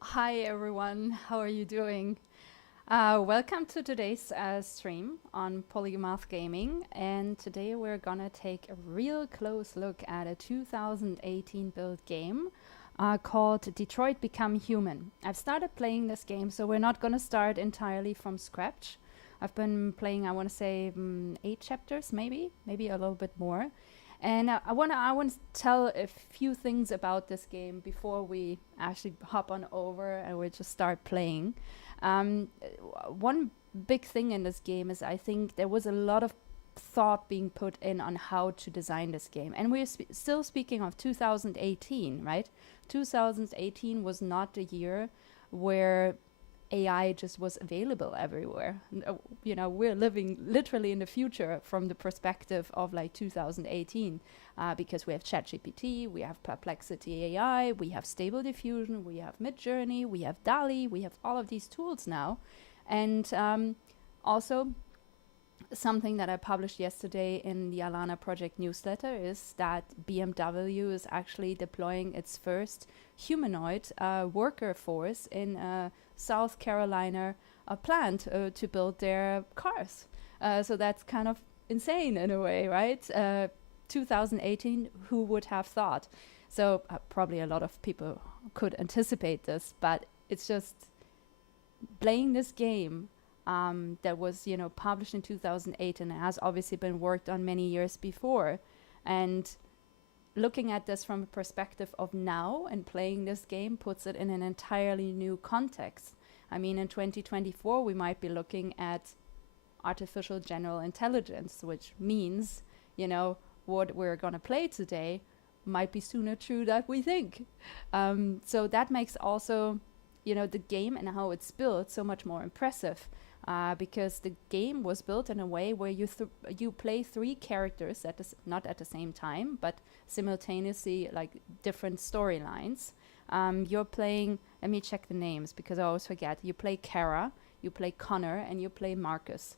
Hi everyone, how are you doing? Welcome to today's stream on Polymath Gaming, and today we're gonna take a real close look at a 2018 build game called Detroit Become Human. I've started playing this game, so we're not gonna start entirely from scratch. I've been playing, I want to say, 8 chapters, maybe a little bit more. And I want to tell a few things about this game before we actually hop on over and we just start playing. One big thing in this game is I think there was a lot of thought being put in on how to design this game. And we're still speaking of 2018, right? 2018 was not the year where AI just was available everywhere. You know, we're living literally in the future from the perspective of like 2018, because we have ChatGPT, we have Perplexity AI, we have Stable Diffusion, we have Midjourney, we have DALL-E, we have all of these tools now. And also, something that I published yesterday in the Alana Project newsletter is that BMW is actually deploying its first humanoid worker force in South Carolina plant to build their cars. So that's kind of insane in a way, right? 2018, who would have thought? So probably a lot of people could anticipate this, but it's just playing this game that was, you know, published in 2008 and has obviously been worked on many years before. And looking at this from a perspective of now and playing this game puts it in an entirely new context. I mean, in 2024, we might be looking at artificial general intelligence, which means, you know, what we're going to play today might be sooner true than we think. So that makes also, you know, the game and how it's built so much more impressive. Because the game was built in a way where you play 3 characters not at the same time, but simultaneously, like different storylines. You're playing, let me check the names because I always forget. You play Kara, you play Connor, and you play Marcus.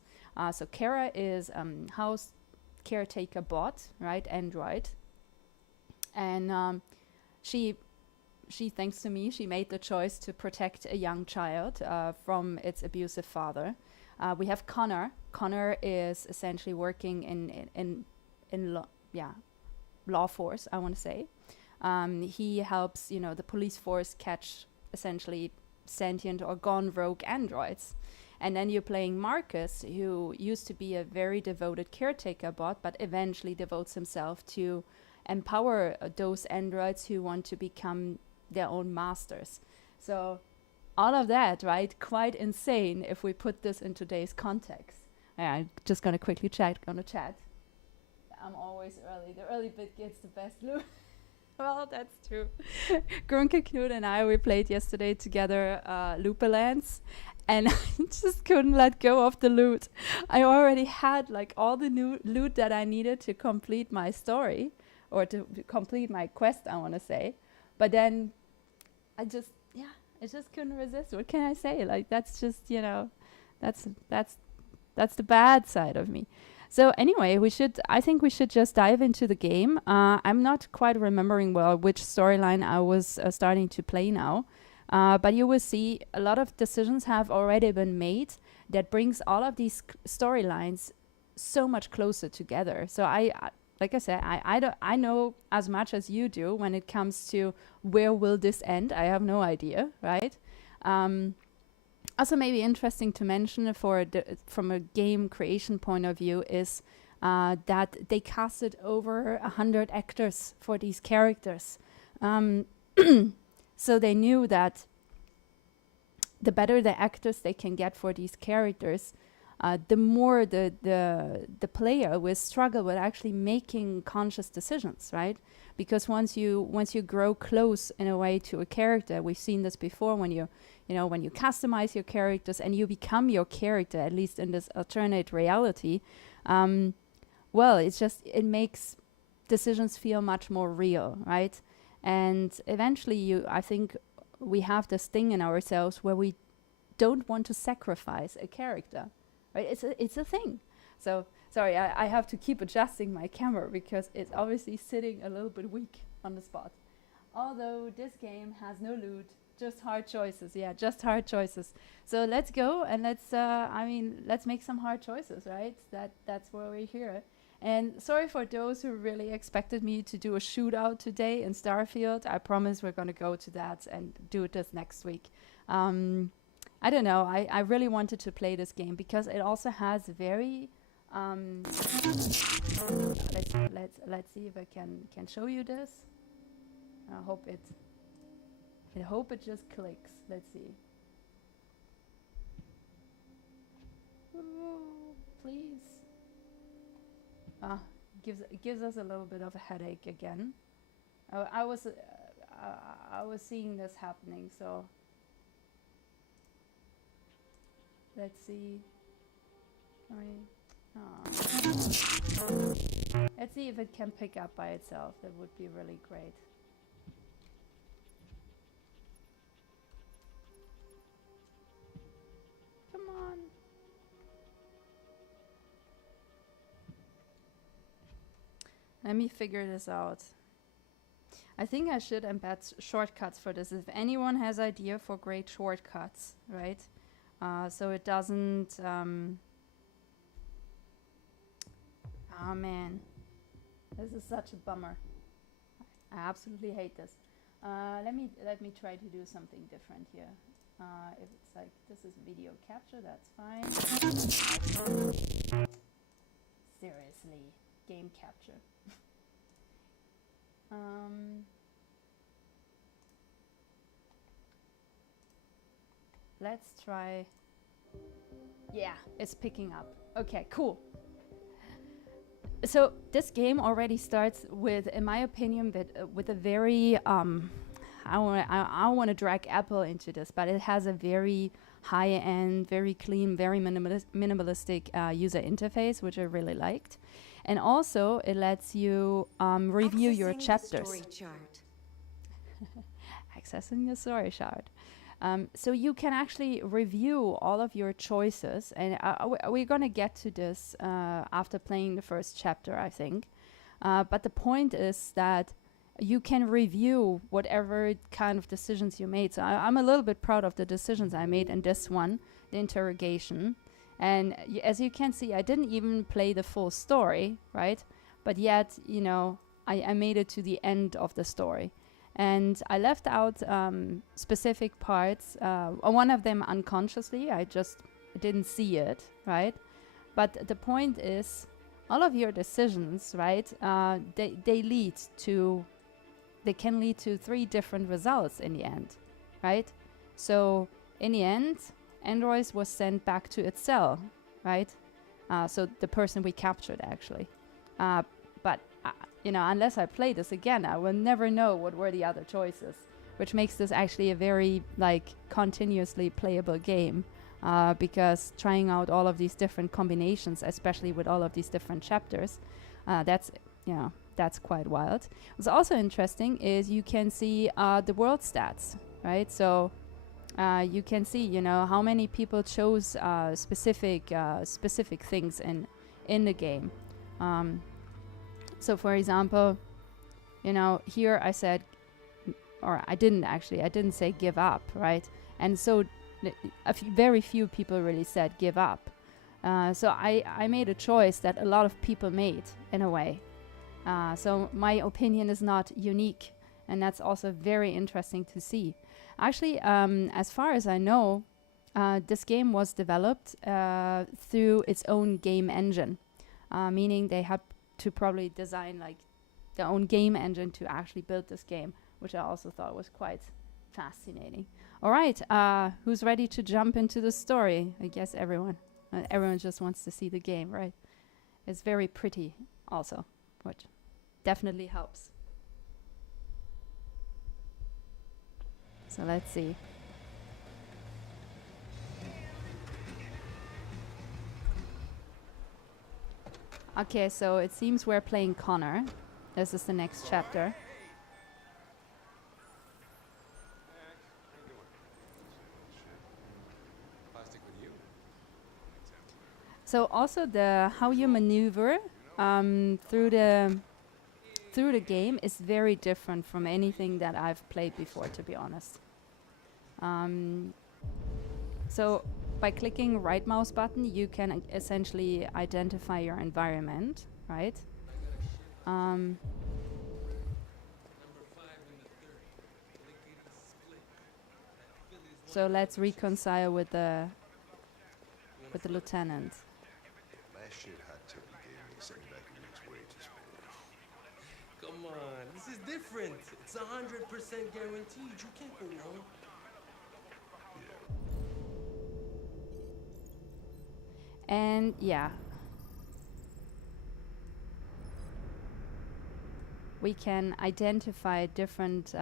So Kara is house caretaker bot, right, android. And she, thanks to me, she made the choice to protect a young child from its abusive father. We have Connor. Connor is essentially working in law force, I want to say. He helps, you know, the police force catch essentially sentient or gone rogue androids. And then you're playing Marcus, who used to be a very devoted caretaker bot, but eventually devotes himself to empower those androids who want to become their own masters. So all of that, right? Quite insane if we put this in today's context. Yeah, I'm just gonna quickly check on the chat. I'm always early. The early bit gets the best loot. Well, that's true. Grunke, Knut and I, we played yesterday together Lupalands, and I just couldn't let go of the loot. I already had like all the new loot that I needed to complete my story, or to complete my quest, I want to say. But then I just couldn't resist. What can I say? Like, that's just, you know, that's the bad side of me. So anyway, I think we should just dive into the game. I'm not quite remembering well which storyline I was starting to play now. But you will see a lot of decisions have already been made that brings all of these storylines so much closer together. So like I said, I know as much as you do when it comes to where will this end. I have no idea, right? Also, maybe interesting to mention from a game creation point of view is that they casted over 100 actors for these characters. So they knew that the better the actors they can get for these characters, the more the player will struggle with actually making conscious decisions, right? Because once you grow close in a way to a character, we've seen this before when you customize your characters and you become your character, at least in this alternate reality. Well, it makes decisions feel much more real, right? And eventually, I think we have this thing in ourselves where we don't want to sacrifice a character. Right, it's a thing. So sorry, I have to keep adjusting my camera because it's obviously sitting a little bit weak on the spot. Although this game has no loot, just hard choices. Yeah, just hard choices. So let's go and let's make some hard choices, right? That's why we're here. And sorry for those who really expected me to do a shootout today in Starfield. I promise we're gonna go to that and do this next week. I don't know. I really wanted to play this game because it also has very. Let's see if I can show you this. I hope it just clicks. Let's see. Ooh, please. Gives us a little bit of a headache again. I was seeing this happening, so let's see. Let's see if it can pick up by itself. That would be really great. Come on. Let me figure this out. I think I should embed shortcuts for this. If anyone has idea for great shortcuts, right? So it doesn't. Oh man, this is such a bummer. I absolutely hate this. Let me try to do something different here. If it's like this is video capture, that's fine. Seriously, game capture. Let's try. Yeah, it's picking up. Okay, cool. So this game already starts with, in my opinion, with a very I want to drag Apple into this, but it has a very high-end, very clean, very minimalistic user interface, which I really liked. And also, it lets you review your chapters. Story chart. Accessing the story chart. So you can actually review all of your choices, and we're going to get to this after playing the first chapter, I think. But the point is that you can review whatever kind of decisions you made. So I'm a little bit proud of the decisions I made in this one, the interrogation. And as you can see, I didn't even play the full story, right? But yet, you know, I made it to the end of the story. And I left out specific parts, one of them unconsciously. I just didn't see it, right? But the point is, all of your decisions, right, they can lead to 3 different results in the end, right? So in the end, Android was sent back to its cell, right? So the person we captured, actually. But you know, unless I play this again, I will never know what were the other choices, which makes this actually a very continuously playable game, because trying out all of these different combinations, especially with all of these different chapters, that's quite wild. What's also interesting is you can see the world stats, right? So you can see, you know, how many people chose specific things in the game. So for example, you know, here I said, or I didn't say give up, right? And so very few people really said give up. So I made a choice that a lot of people made in a way. So my opinion is not unique, and that's also very interesting to see. Actually, as far as I know, this game was developed through its own game engine, meaning they had to probably design their own game engine to actually build this game, which I also thought was quite fascinating. All right, who's ready to jump into the story? I guess everyone. Everyone just wants to see the game, right? It's very pretty also, which definitely helps. So let's see. Okay, so it seems we're playing Connor. This is the next chapter. So also how you maneuver through the through the game is very different from anything that I've played before, to be honest. So by clicking right mouse button, you can essentially identify your environment, right? So let's reconcile with the lieutenant. Last shit Hot Tubby gave me sent me back a week's wages, man. Come on, this is different. It's 100% guaranteed. You can't go wrong. And yeah, we can identify different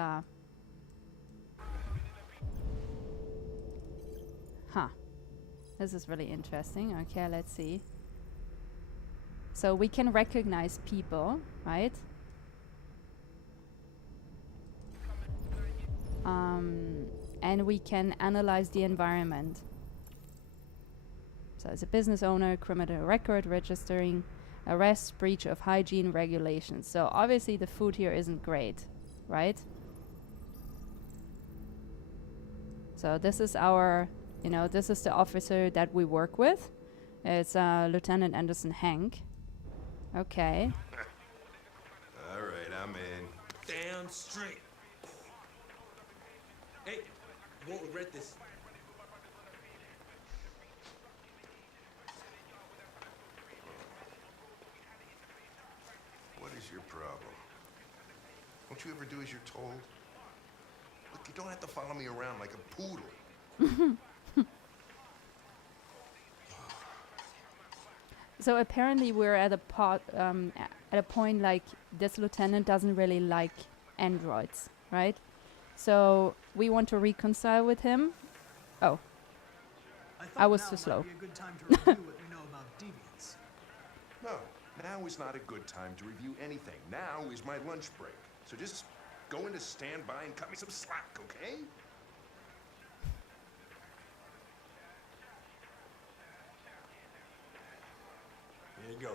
this is really interesting. Okay, let's see. So we can recognize people, right? And we can analyze the environment. So as a business owner, criminal record registering, arrest, breach of hygiene regulations. So obviously the food here isn't great, right? So this is our, this is the officer that we work with. It's Lieutenant Anderson Hank. Okay. All right, I'm in. Damn straight. Hey, you won't regret this. What is your problem? Don't you ever do as you're told? Look, you don't have to follow me around like a poodle. So apparently we're at a point like this lieutenant doesn't really like androids, right? So we want to reconcile with him. Oh, I was too slow. Be a good time to review what we know about deviants. No, now is not a good time to review anything. Now is my lunch break. So just go into standby and cut me some slack, okay? Here you go.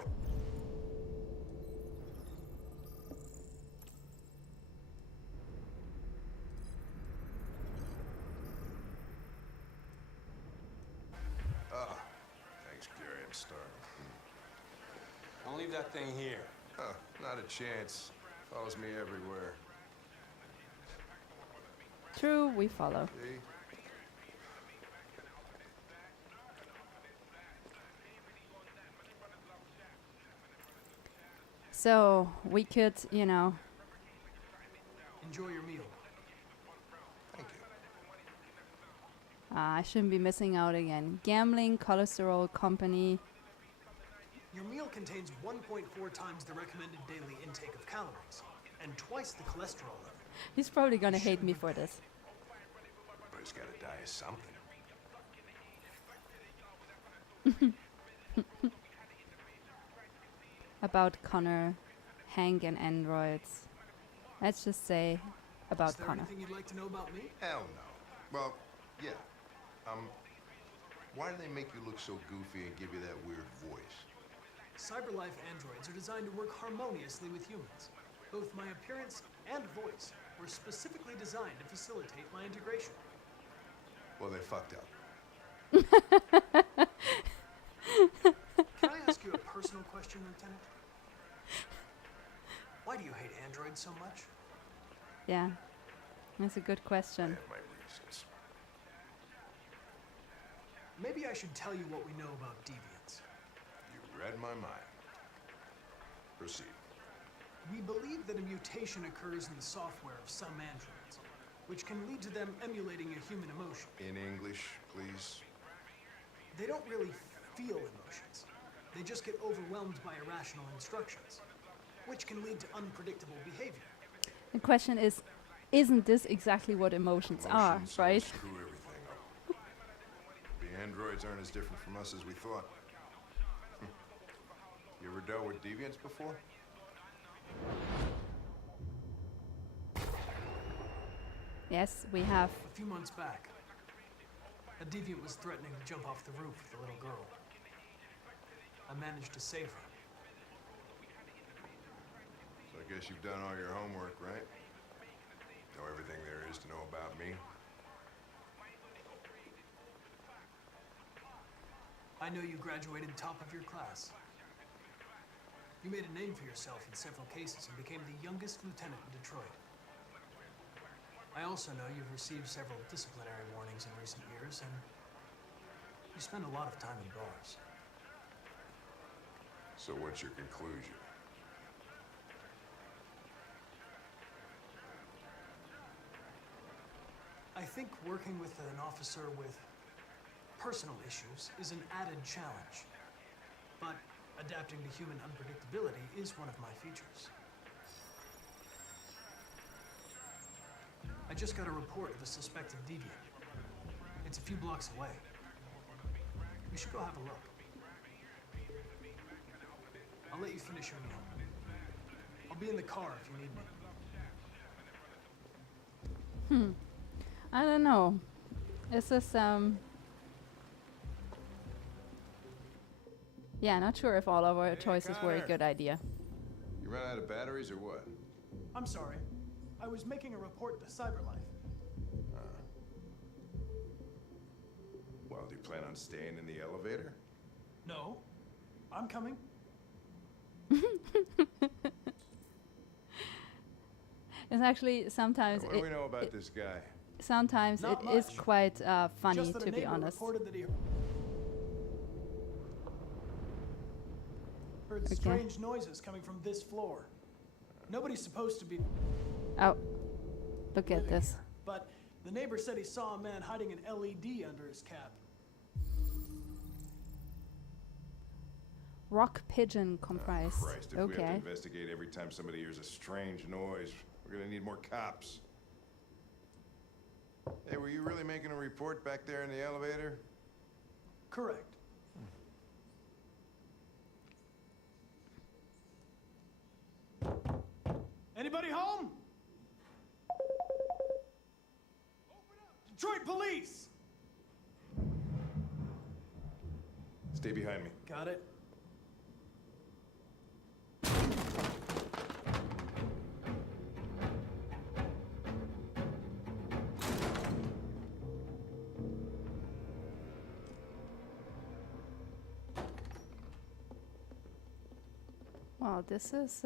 Thanks, Gary. I'm starving. Don't leave that thing here. Huh, not a chance. Follows me everywhere. True, we follow. See? So we could, Enjoy your meal. Thank you. I shouldn't be missing out again. Gambling, cholesterol, company. Your meal contains 1.4 times the recommended daily intake of calories and twice the cholesterol level. He's probably gonna hate me for this. But it's gotta die of something. About Connor, Hank and androids. Let's just say about Is there Connor. anything you'd like to know about me? Hell no. Well, yeah. Why do they make you look so goofy and give you that weird voice? CyberLife androids are designed to work harmoniously with humans. Both my appearance and voice were specifically designed to facilitate my integration. Well, they fucked up. Can I ask you a personal question, Lieutenant? Why do you hate androids so much? Yeah, that's a good I question. have my reasons. Maybe I should tell you what we know about deviants. You read my mind. Proceed. We believe that a mutation occurs in the software of some androids, which can lead to them emulating a human emotion. In English, please. They don't really feel emotions. They just get overwhelmed by irrational instructions, which can lead to unpredictable behavior. The question is, isn't this exactly what emotions are, Emotions right? Screw everything up. The androids aren't as different from us as we thought. You ever dealt with deviants before? Yes, we have. A few months back, a deviant was threatening to jump off the roof with a little girl. I managed to save her. So I guess you've done all your homework, right? Know everything there is to know about me? I know you graduated top of your class. You made a name for yourself in several cases and became the youngest lieutenant in Detroit. I also know you've received several disciplinary warnings in recent years, and you spend a lot of time in bars. So what's your conclusion? I think working with an officer with personal issues is an added challenge, but adapting to human unpredictability is one of my features. I just got a report of a suspected deviant. It's a few blocks away. We should go have a look. I'll let you finish your meal. I'll be in the car if you need me. I don't know. Is this yeah, not sure if all of our choices were a Connor. good idea. You ran out of batteries or what? I'm sorry. I was making a report to CyberLife. Well, do you plan on staying in the elevator? No, I'm coming. It's actually sometimes What do we know about this guy? sometimes Not it is much. quite funny, Just that to a be neighbor honest. reported that he heard Okay. strange noises coming from this floor. Nobody's supposed to be Oh, look at living this. here, but the neighbor said he saw a man hiding an LED under his cap. Rock pigeon comprise. Christ, if we have to Okay. investigate every time somebody hears a strange noise, we're gonna need more cops. Hey, were you really making a report back there in the elevator? Correct. Anybody home? Detroit police! Stay behind me. Got it. Well, this is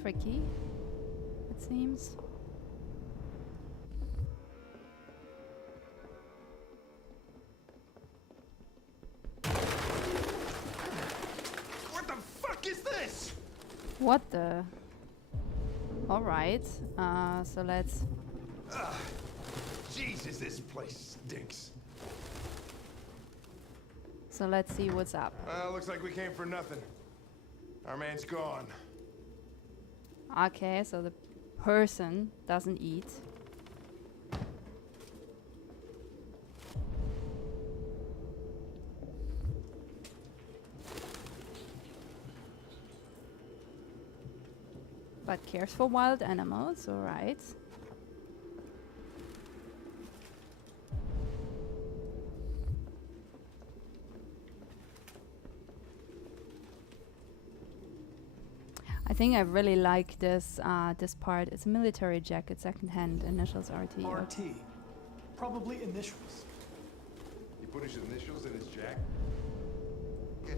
tricky, it seems. What the fuck is this? What the? All right. So let's. Jesus, this place stinks. So let's see what's up. Looks like we came for nothing. Our man's gone. Okay, so the person doesn't eat. But cares for wild animals, alright. I think I really like this this part. It's a military jacket, second-hand, initials RT. RT. Probably initials. He put his initials in his jacket? Yeah,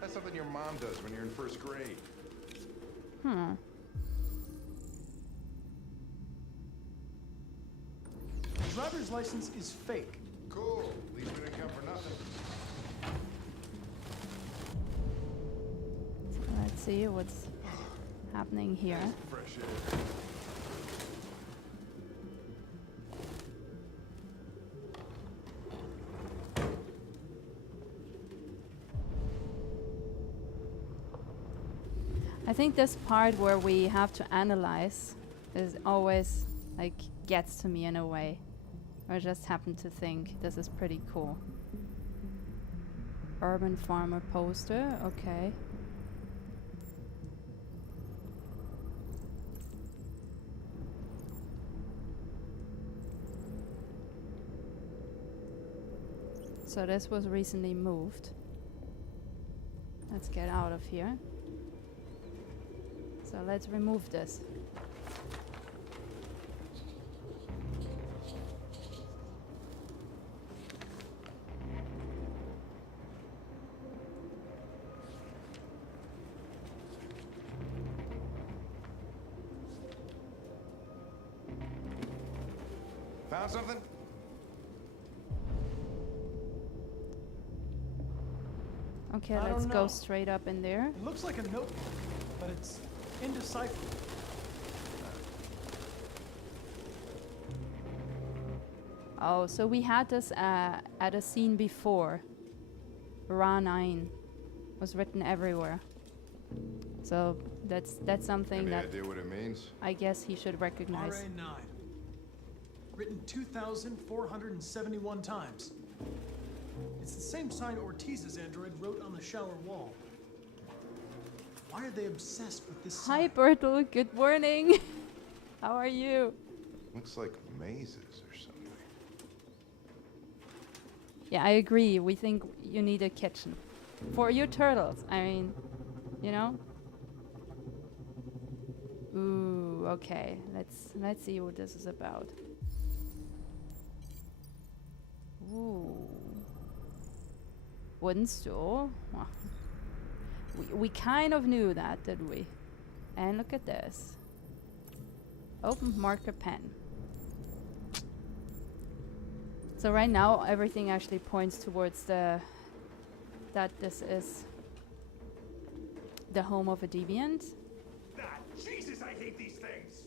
that's something your mom does when you're in first grade. Driver's license is fake. Cool. At least we didn't come for nothing. Let's see what's happening here. Fresh air. I think this part where we have to analyze is always like gets to me in a way. I just happen to think this is pretty cool. Urban farmer poster, okay. So this was recently moved. Let's get out of here. So let's remove this. Found something? Okay, I let's don't go know. straight up in there. It looks like a notebook, but it's indecipherable. Oh, so we had this at a scene before. Ra 9 was written everywhere. So that's something Any that idea what it means? I guess he should recognize. RA9. Written 2,471 times. It's the same sign Ortiz's android wrote on the shower wall. Why are they obsessed with this Hi, sign? Bertel. Good morning. How are you? Looks like mazes or something. Yeah, I agree. We think you need a kitchen for your turtles. I mean, you know. Ooh, okay. Let's see what this is about. Ooh. Wooden stool. Well, we kind of knew that, did we? And look at this. Open marker pen. So right now everything actually points towards that this is the home of a deviant. Ah, Jesus, I hate these things!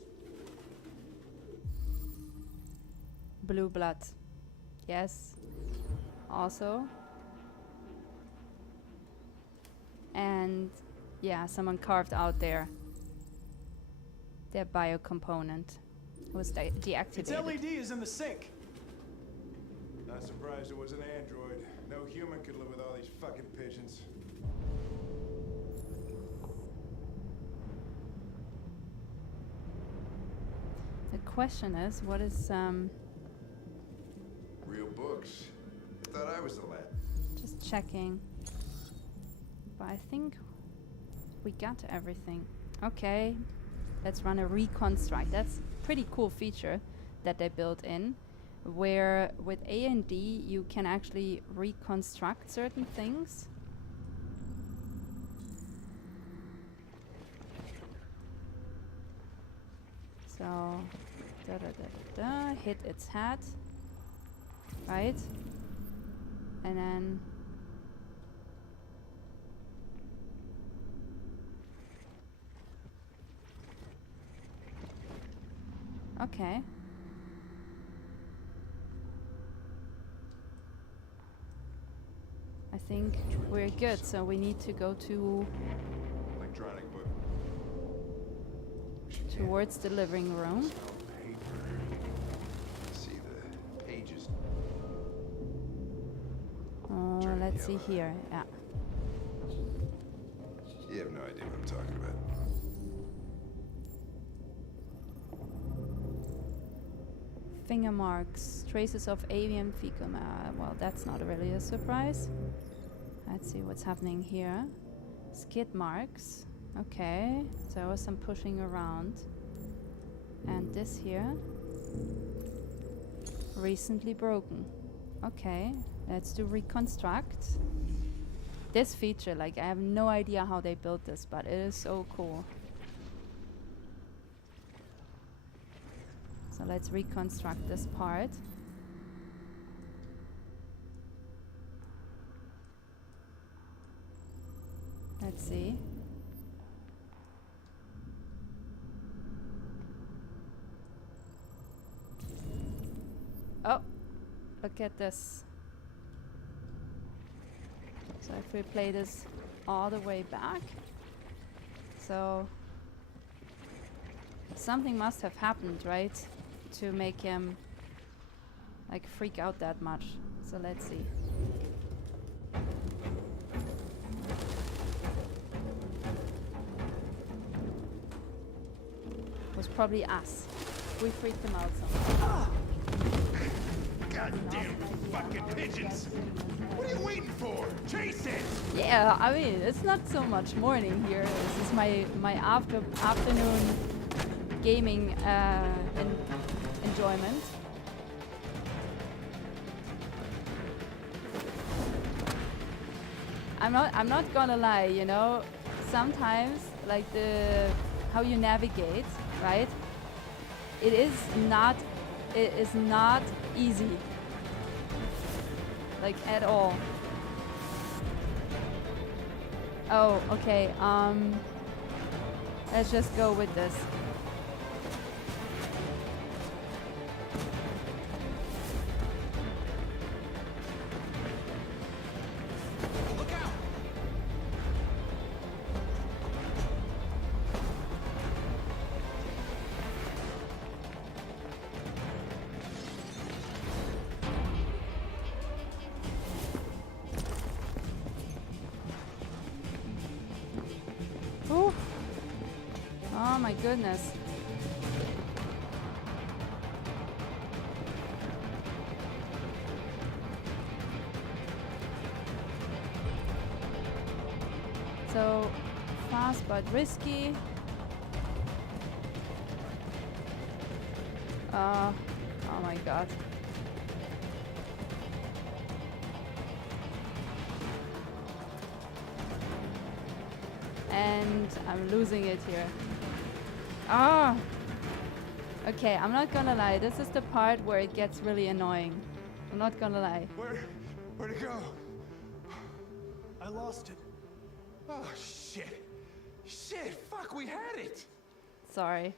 Blue blood. Yes. Also. And yeah, someone carved out their biocomponent. It was deactivated. Its LED is in the sink. Not surprised it was an android. No human could live with all these fucking pigeons. The question is, what is Real books. Thought I was the lad. just checking. But I think we got everything. Okay, let's run a reconstruct. That's a pretty cool feature that they built in, where with A and D you can actually reconstruct certain things. So, da da da da, hit its head, right? And then okay. I think we're good, so we need to go to Electronic book. towards the living room. Paper. See the pages. Oh, Turn let's see yellow. here. Yeah. You have no idea what I'm talking about. Finger marks, traces of avian fecal matter. Well, that's not really a surprise. Let's see what's happening here. Skid marks. Okay, so there was some pushing around. And this here, recently broken. Okay, let's do reconstruct. This feature, like, I have no idea how they built this, but it is so cool. So let's reconstruct this part. Let's see. Oh, look at this. So if we play this all the way back, so something must have happened, right? To make him like freak out that much. So let's see. It was probably us. We freaked him out somehow. Goddamn fucking pigeons! What are you waiting waiting for? Chase it! Yeah, I mean, it's not so much morning here. This is my afternoon gaming enjoyment. I'm not gonna lie, you know, sometimes like how you navigate, right? It is not easy. Like at all. Oh, okay. Let's just go with this. Oh my goodness. So fast but risky. Oh my god. And I'm losing it here. Ah! Okay, I'm not gonna lie. This is the part where it gets really annoying. I'm not gonna lie. Where'd it go? I lost it. Oh, shit. Shit, fuck, we had it. Sorry.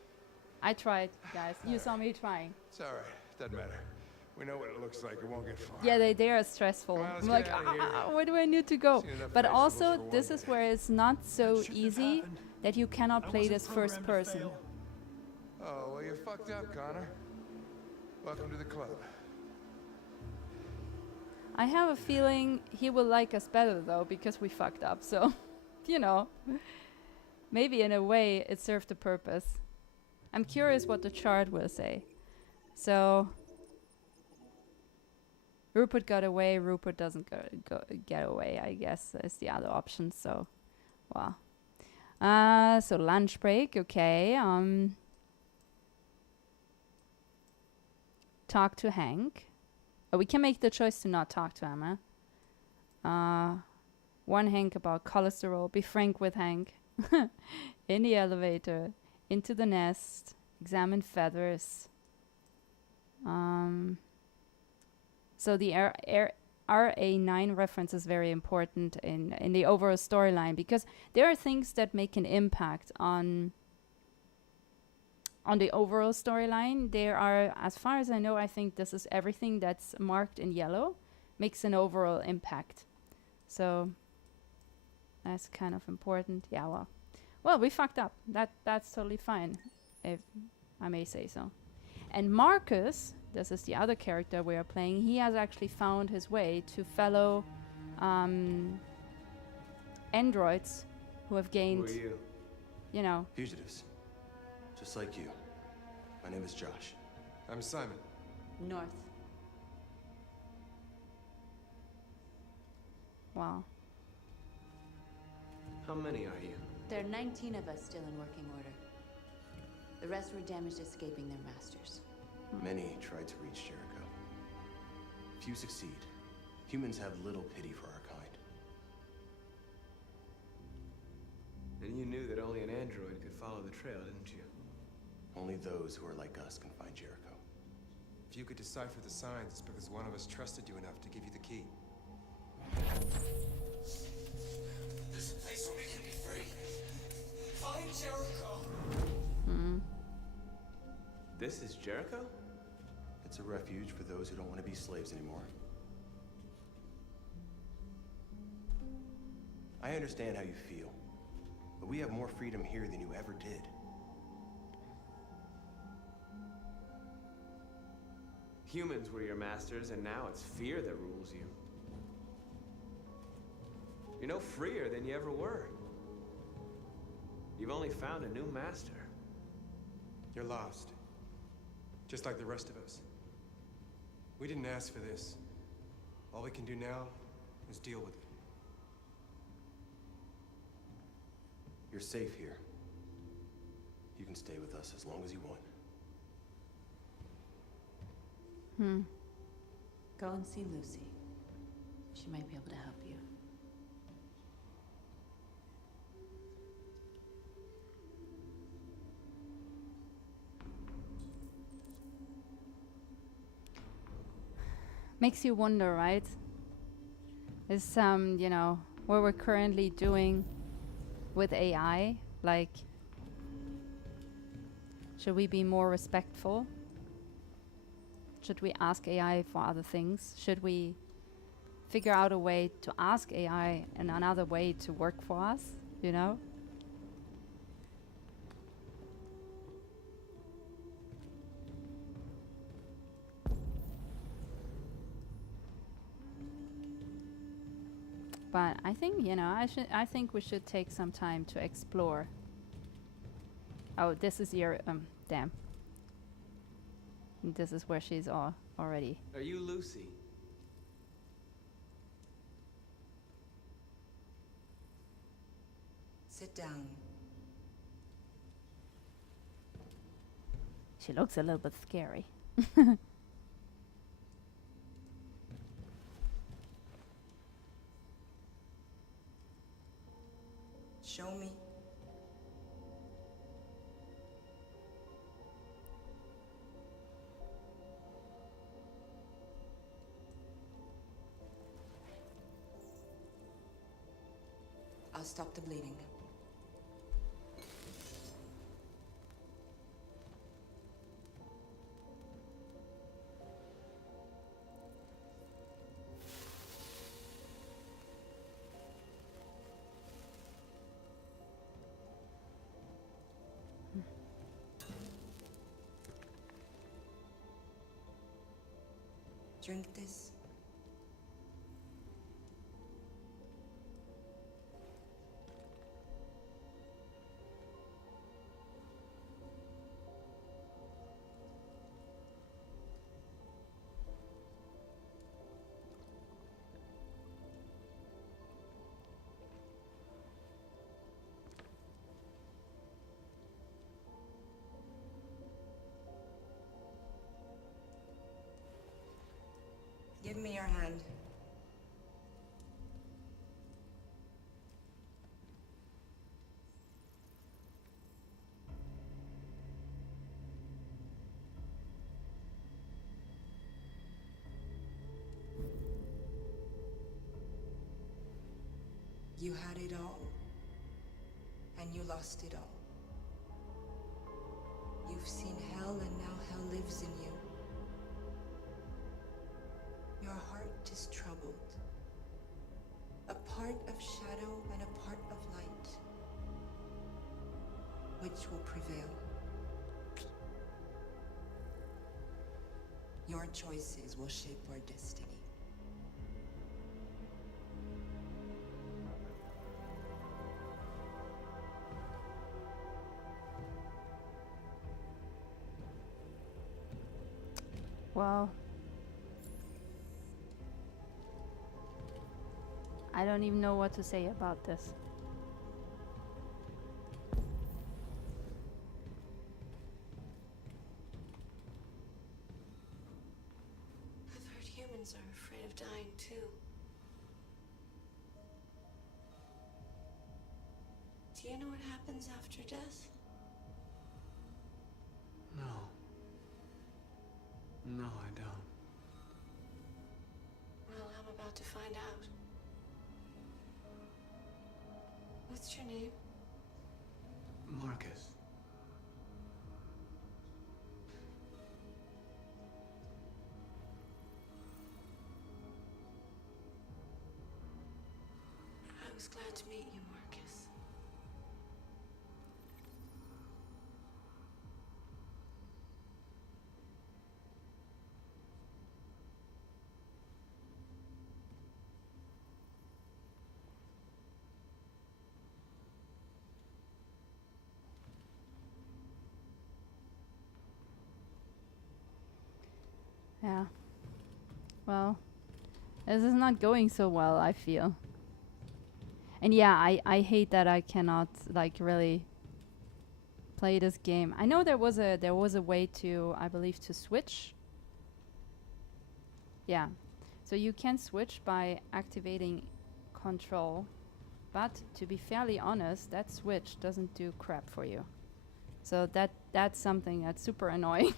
I tried, guys. You saw me trying. It's all right. Doesn't matter. We know what it looks like. It won't get far. Yeah, they are stressful. Well, let's I'm like, get outta here. where do I need to go? Seen enough But vegetables also, for one this is day. where it's not so That shouldn't have easy happened. that you cannot I play wasn't this first programmed to person. fail. Oh, well, you fucked up, Connor. Welcome to the club. I have a feeling he will like us better though, because we fucked up. So, you know, maybe in a way it served a purpose. I'm curious what the chart will say. So, Rupert got away. Rupert doesn't get away, I guess, is the other option. So, wow. So lunch break, okay. Talk to Hank. Oh, we can make the choice to not talk to him, huh? Warn Hank about cholesterol. Be frank with Hank. In the elevator. Into the nest. Examine feathers. So the RA9 reference is very important in the overall storyline, because there are things that make an impact on the overall storyline. There are, as far as I know, I think this is everything that's marked in yellow makes an overall impact. So that's kind of important. Yeah, well, we fucked up. That's totally fine, if I may say so. And Marcus, this is the other character we are playing, he has actually found his way to fellow androids who have gained, Who are you? you know, Fugitives. Just like you. My name is Josh. I'm Simon. North. wow. How many are you? There are 19 of us still in working order. The rest were damaged escaping their masters. Many tried to reach Jericho. Few succeed. Humans have little pity for our kind. And you knew that only an android could follow the trail, didn't you? Only those who are like us can find Jericho. If you could decipher the signs, it's because one of us trusted you enough to give you the key. This place will make me free. Find Jericho. This is Jericho? It's a refuge for those who don't want to be slaves anymore. I understand how you feel, but we have more freedom here than you ever did. Humans were your masters, and now it's fear that rules you. You're no freer than you ever were. You've only found a new master. You're lost. Just like the rest of us. We didn't ask for this. All we can do now Let's deal with it. You're safe here. You can stay with us as long as you want. Go and see Lucy. She might be able to help you. Makes you wonder, right? Is you know, what we're currently doing with AI, like, should we be more respectful? Should we ask AI for other things? Should we figure out a way to ask AI and another way to work for us, you know? But I think, you know, I think we should take some time to explore. Oh, this is your damn. This is where she's already. Are you Lucy? Sit down. She looks a little bit scary. Show me. I'll stop the bleeding. Drink this. Give me your hand. You had it all, and you lost it all. You've seen hell, and now hell lives in you. Your heart is troubled. A part of shadow and a part of light. Which will prevail? Your choices will shape our destiny. Well, I don't even know what to say about this. I've heard humans are afraid of dying too. Do you know what happens after death? No. No, I don't. Well, I'm about to find out. What's your name? Marcus. I was glad to meet you, Marcus. Yeah. Well, This is not going so well, I feel. And yeah, I hate that I cannot like really play this game. I know there was a way to, I believe, to switch. Yeah. So you can switch by activating control, but to be fairly honest, that switch doesn't do crap for you. So that's something that's super annoying.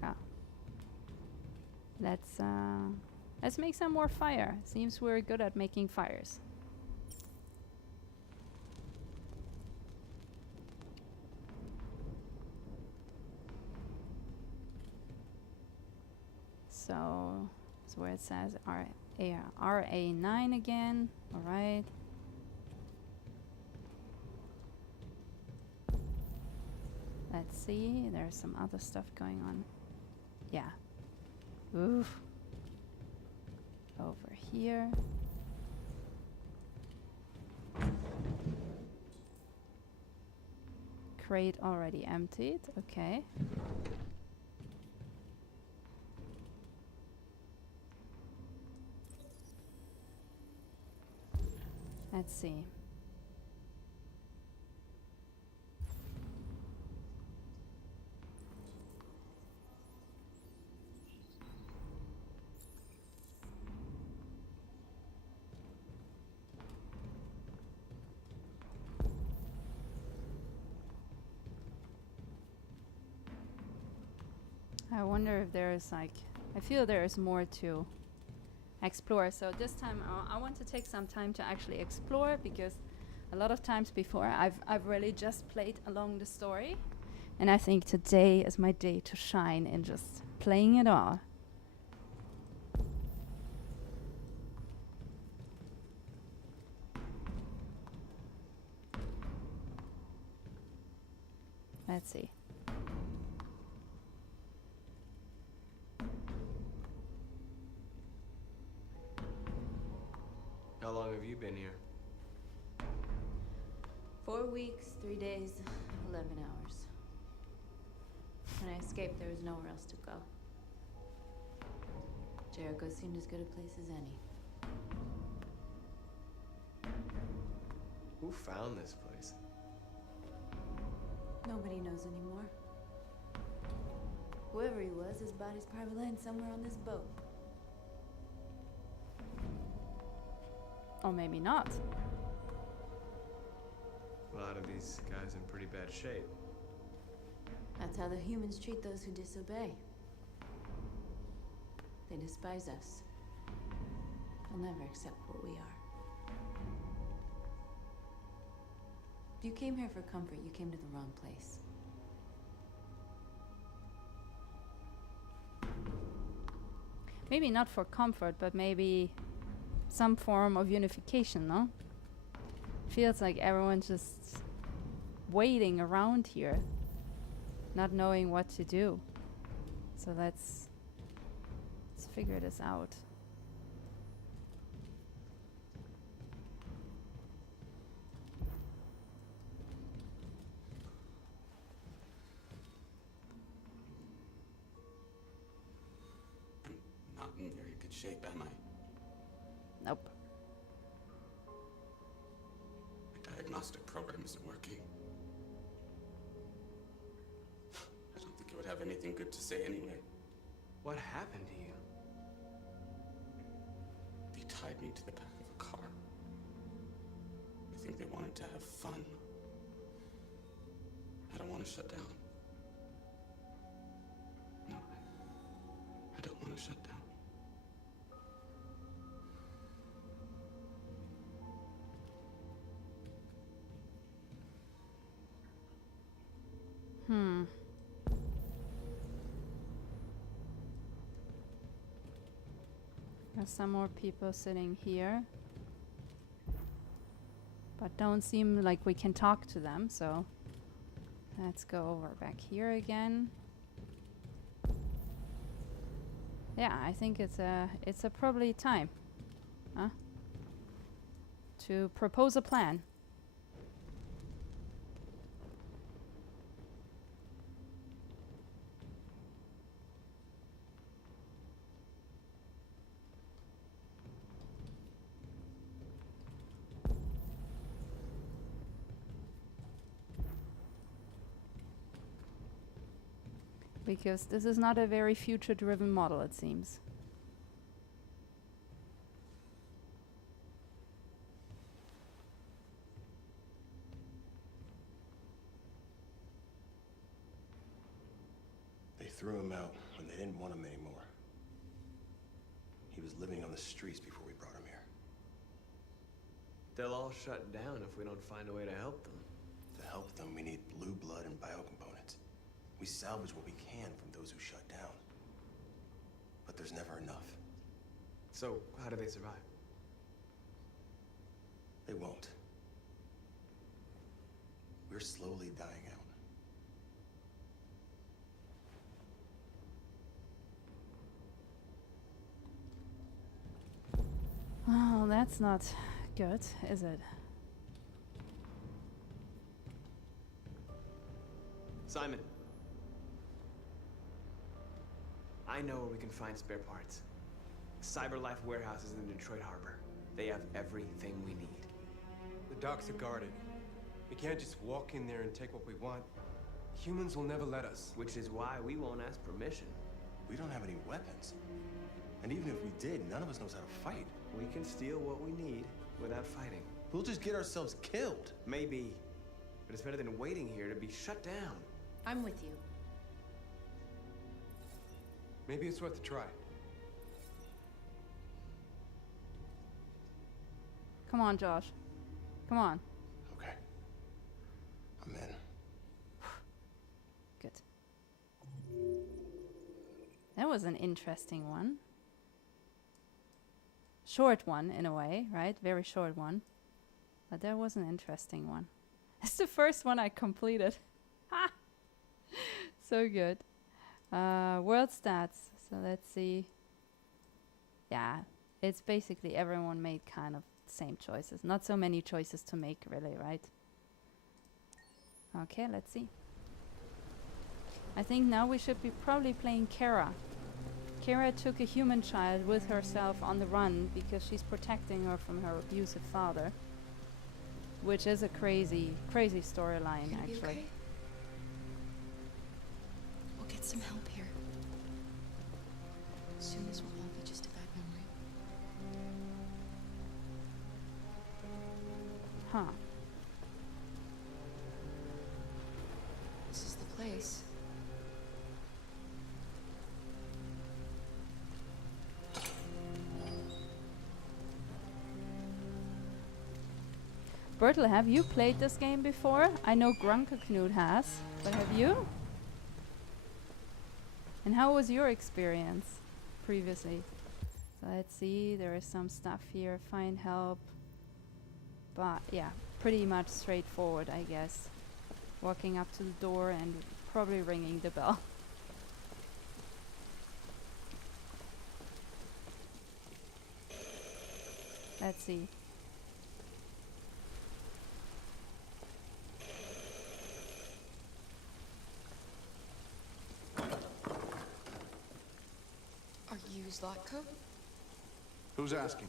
Yeah. Let's make some more fire. Seems we're good at making fires. So where it says RA9 again. All right. Let's see. There's some other stuff going on. Yeah. Oof. Over here. Crate already emptied. Okay. Let's see. I wonder if there's like, I feel there is more to explore. So this time I want to take some time to actually explore, because a lot of times before I've really just played along the story, and I think today is my day to shine in just playing it all. Let's see. How long have you been here? 4 weeks, 3 days, 11 hours. When I escaped, there was nowhere else to go. Jericho seemed as good a place as any. Who found this place? Nobody knows anymore. Whoever he was, his body's probably laying somewhere on this boat. Or maybe not. A lot of these guys in pretty bad shape. That's how the humans treat those who disobey. They despise us. They'll never accept what we are. If you came here for comfort, you came to the wrong place. Maybe not for comfort, but maybe some form of unification, no? Feels like everyone's just waiting around here, not knowing what to do. So let's figure this out. I'm not in very good shape, am I? Nope. My diagnostic program isn't working. I don't think it would have anything good to say anyway. What happened to you? They tied me to the back of a car. I think they wanted to have fun. I don't want to shut down. No, I don't want to shut down. There's some more people sitting here, but don't seem like we can talk to them, so let's go over back here again. Yeah, I think it's a probably time, huh? To propose a plan. Because this is not a very future-driven model, it seems. They threw him out when they didn't want him anymore. He was living on the streets before we brought him here. They'll all shut down if we don't find a way to help them. To help them, we need blue blood and biocomponents. We salvage what we can from those who shut down. But there's never enough. So, how do they survive? They won't. We're slowly dying out. Oh, that's not good, is it? Simon. I know where we can find spare parts. CyberLife warehouses in the Detroit Harbor. They have everything we need. The docks are guarded. We can't just walk in there and take what we want. Humans will never let us. Which is why we won't ask permission. We don't have any weapons. And even if we did, none of us knows how to fight. We can steal what we need without fighting. We'll just get ourselves killed. Maybe. But it's better than waiting here to be shut down. I'm with you. Maybe it's worth a try. Come on, Josh. Come on. Okay. I'm in. Good. That was an interesting one. Short one, in a way, right? Very short one. But that was an interesting one. It's the first one I completed. Ha! So good. World stats. So let's see. Yeah, it's basically everyone made kind of same choices. Not so many choices to make, really, right? Okay, let's see. I think now we should be probably playing Kara. Kara took a human child with herself on the run because she's protecting her from her abusive father. Which is a crazy, crazy storyline, actually. Okay? We'll get some help here. Soon this will all be just a bad memory. Huh. This is the place. Bertel, have you played this game before? I know Grunkeknud has, but have you? And how was your experience previously? So let's see, there is some stuff here, find help. But yeah, pretty much straightforward, I guess. Walking up to the door and probably ringing the bell. Let's see. Are you Zlatko? Who's asking?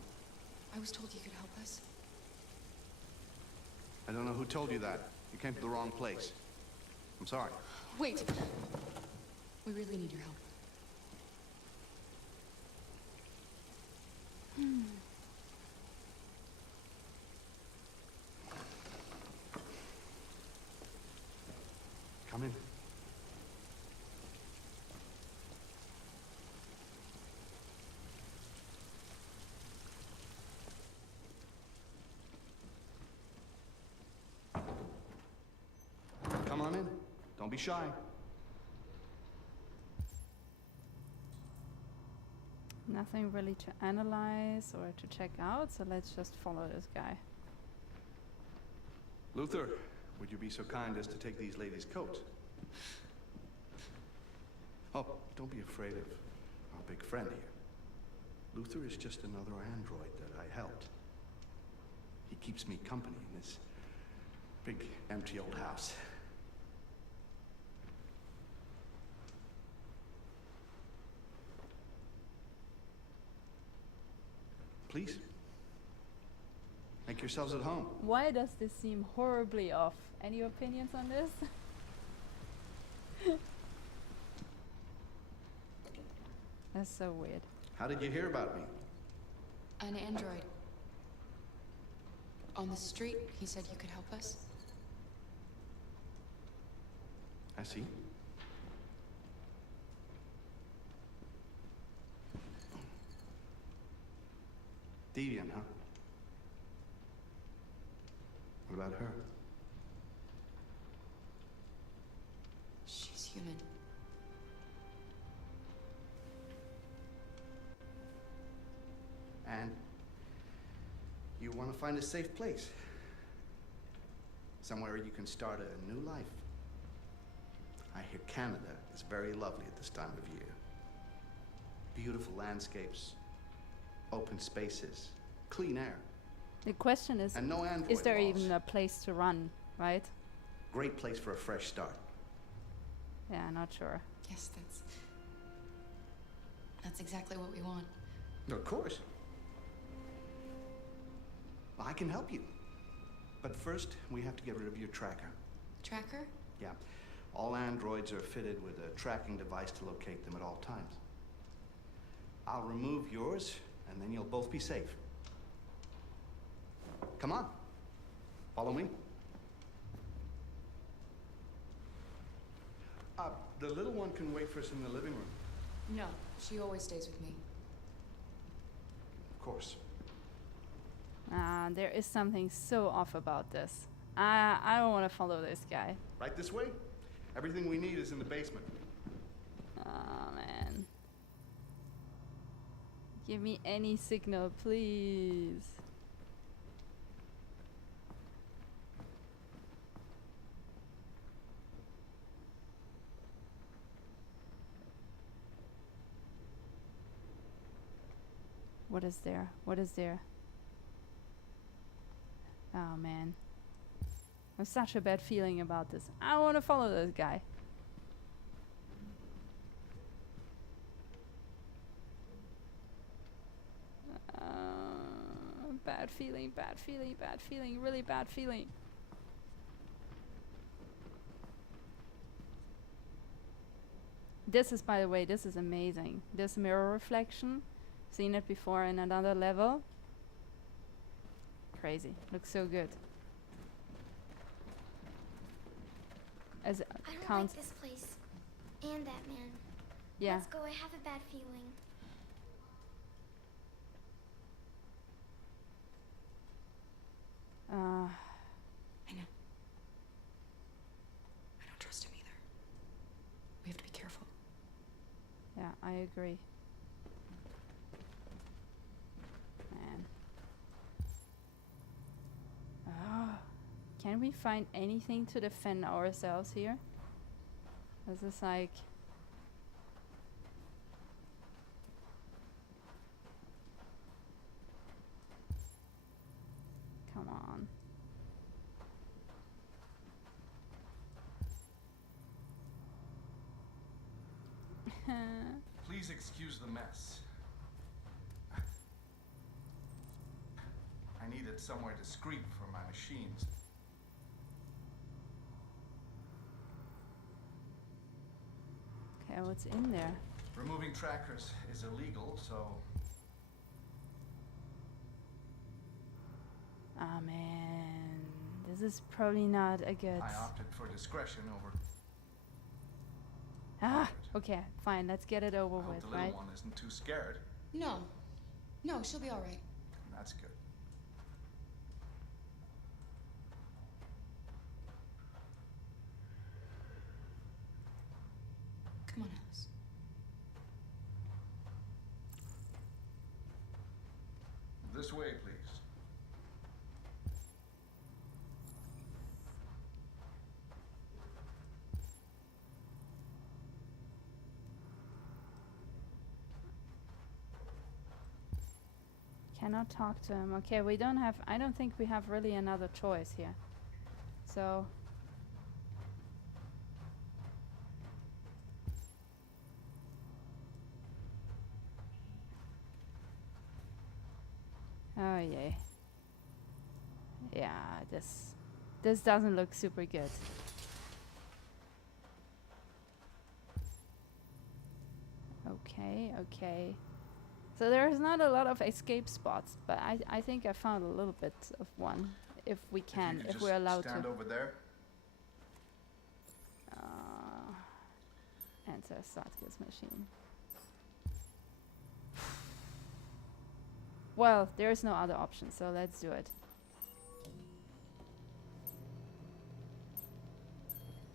I was told you could help us. I don't know who told you that. You came to the wrong place. I'm sorry. Wait! We really need your help. Come in. Come on in. Don't be shy. Nothing really to analyze or to check out, so let's just follow this guy. Luther, would you be so kind as to take these ladies' coats? Oh, don't be afraid of our big friend here. Luther is just another android that I helped. He keeps me company in this big, empty old house. Please, make yourselves at home. Why does this seem horribly off? Any opinions on this? That's so weird. How did you hear about me? An android. On the street, he said you could help us. I see. Deviant, huh? What about her? She's human. And you want to find a safe place. Somewhere you can start a new life. I hear Canada is very lovely at this time of year. Beautiful landscapes, open spaces, clean air. The question is, And no android is there laws. even a place to run, right? Great place for a fresh start. Yeah, not sure. Yes, that's exactly what we want. Of course. Well, I can help you. But first, we have to get rid of your tracker. Tracker? Yeah. All androids are fitted with a tracking device to locate them at all times. I'll remove yours, and then you'll both be safe. Come on. Follow me. The little one can wait for us in the living room. No, she always stays with me. Of course. There is something so off about this. I don't want to follow this guy. Right this way? Everything we need is in the basement. Oh, man. Give me any signal, please. What is there? What is there? Oh, man. I have such a bad feeling about this. I don't want to follow this guy. Bad feeling, bad feeling, bad feeling, really bad feeling. This is, by the way, this is amazing. This mirror reflection, seen it before in another level. Crazy, looks so good. As I don't counts. like this place. And that man. Yeah. Let's go, I have a bad feeling. I know. I don't trust him either. We have to be careful. Yeah, I agree. Man. Can we find anything to defend ourselves here? This is like... Come on. Please excuse the mess. I needed somewhere discreet for my machines. Okay, what's in there? Removing trackers is illegal, so... Ah, man. This is probably not a good... I opted for discretion over... Okay, fine. Let's get it over I hope with, the little right? one isn't too scared. No. No, she'll be all right. That's good. Come on, Alice. This way, please. Cannot talk to him. Okay, we don't have... I don't think we have really another choice here. So... Oh, yay. Yeah, this doesn't look super good. Okay, okay. So there's not a lot of escape spots, but I think I found a little bit of one. If we can, if we're allowed to. Stand over there. Enter Satka's machine. Well, there is no other option, so let's do it.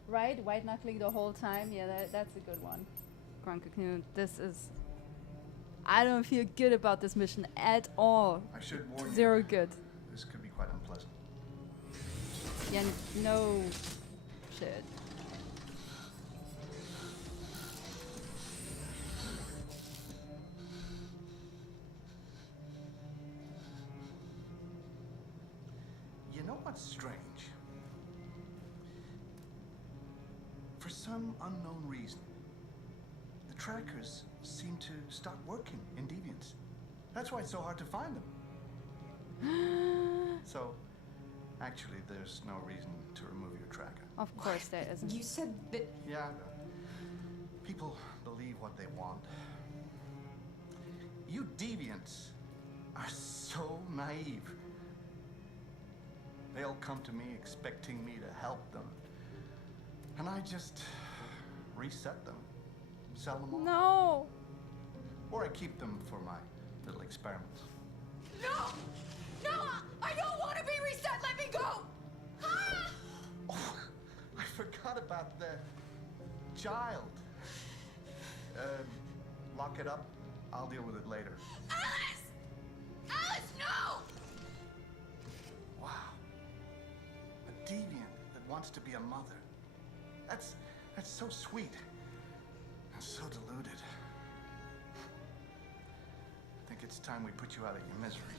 Right? White knuckling the whole time? Yeah, that's a good one. Grunkaknoon, this is... I don't feel good about this mission at all. I should warn you. Zero good. This could be quite unpleasant. Yeah, no shit. You know what's strange? For some unknown reason, the trackers seem to stop working in Deviants. That's why it's so hard to find them. So, actually, there's no reason to remove your tracker. Of course there isn't. You said that... Yeah, people believe what they want. You Deviants are so naive. They'll come to me expecting me to help them. And I just reset them, sell them all. No! Or I keep them for my little experiments. No! No! I don't want to be reset! Let me go! Ah! Oh, I forgot about the child. Lock it up. I'll deal with it later. Alice! Alice, no! Wow. A deviant that wants to be a mother. That's so sweet. And so deluded. I think it's time we put you out of your misery.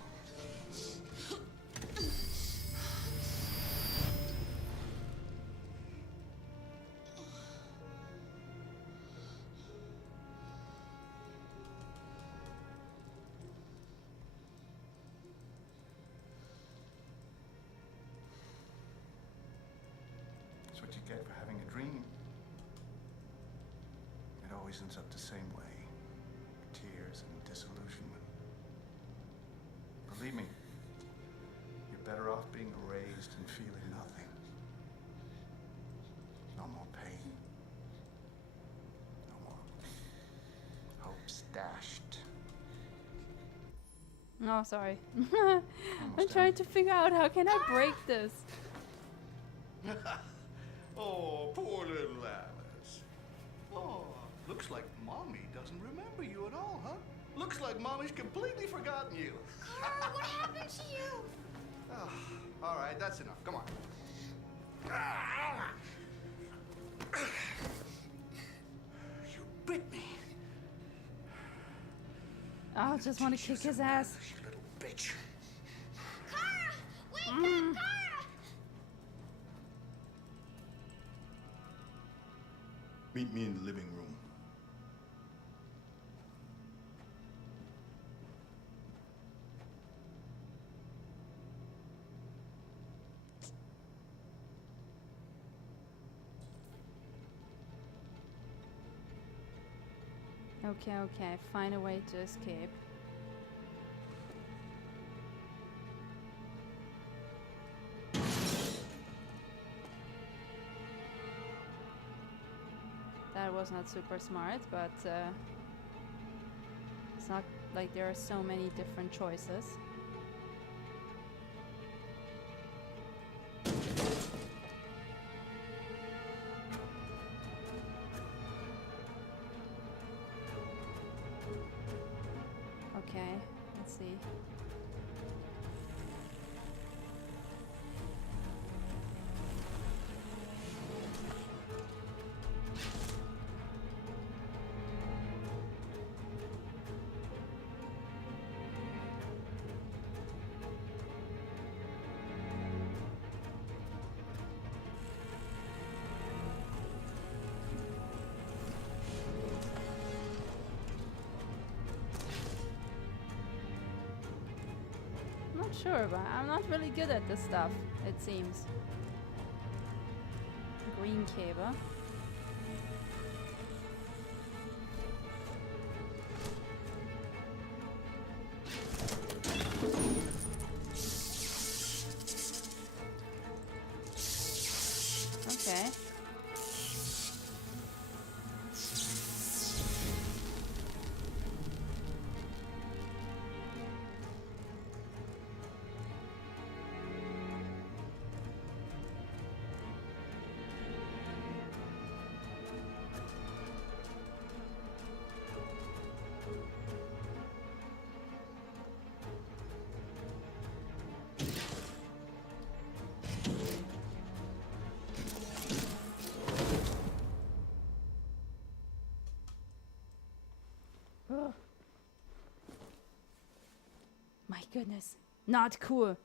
That's what you get for having a dream. It always ends up the same way. Tears and disillusionment. Believe me, you're better off being erased and feeling nothing. No more pain. No more hopes dashed. No, sorry. I'm trying to figure out how can I break this. Oh, poor little Alice. Oh, looks like Mommy doesn't remember you at all, huh? Looks like Mommy's completely forgotten you. Carl, what happened to you? Oh, all right, that's enough. Come on. You bit me. I just want to kick his ass. You little bitch. Kara! Wake up, Kara! Meet me in the living room. Okay, find a way to escape. That was not super smart, but it's not like there are so many different choices. Okay, let's see. Not sure, but I'm not really good at this stuff, it seems. Green cable. goodness. Not cool.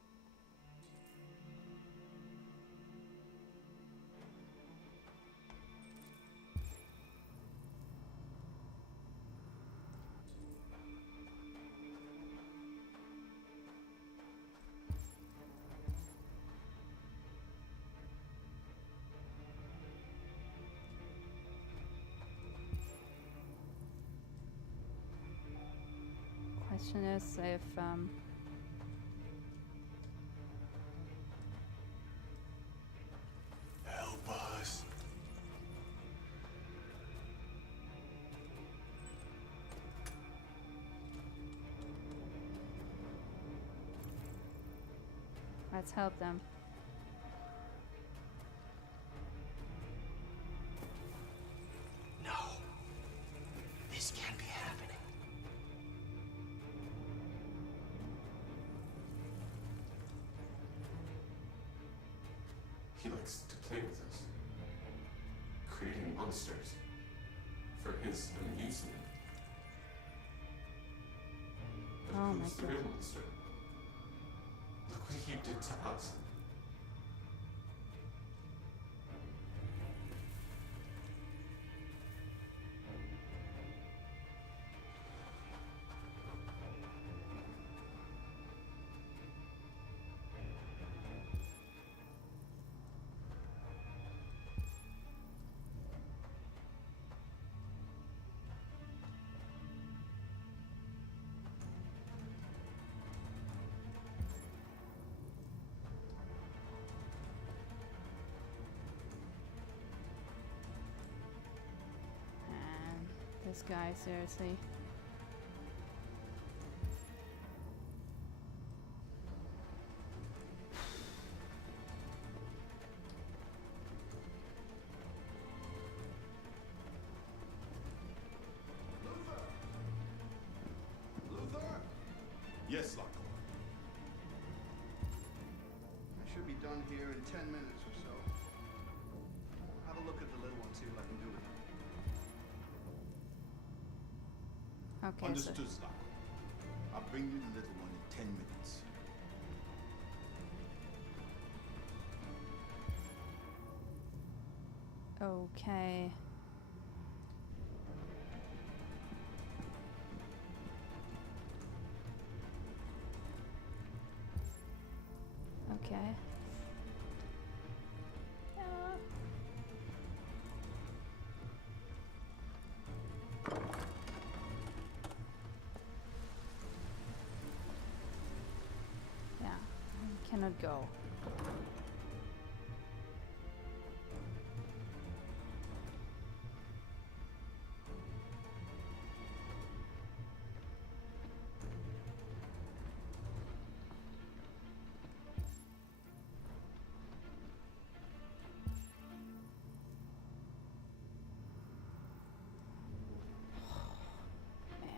Question is if Help us. let's help them. No. This can't be happening. He likes to play with us, creating monsters for his amusement. But Oh who's my the real God. monster? Look what he did to us. And this guy, seriously. Luther? Yes, Lockor. I should be done here in 10 minutes or so. Have a look at the little one, see what I can do with it. Okay, Understood, Lockor. I'll bring you the little one in 10 minutes. Okay. Okay. Yeah, I cannot go. Man.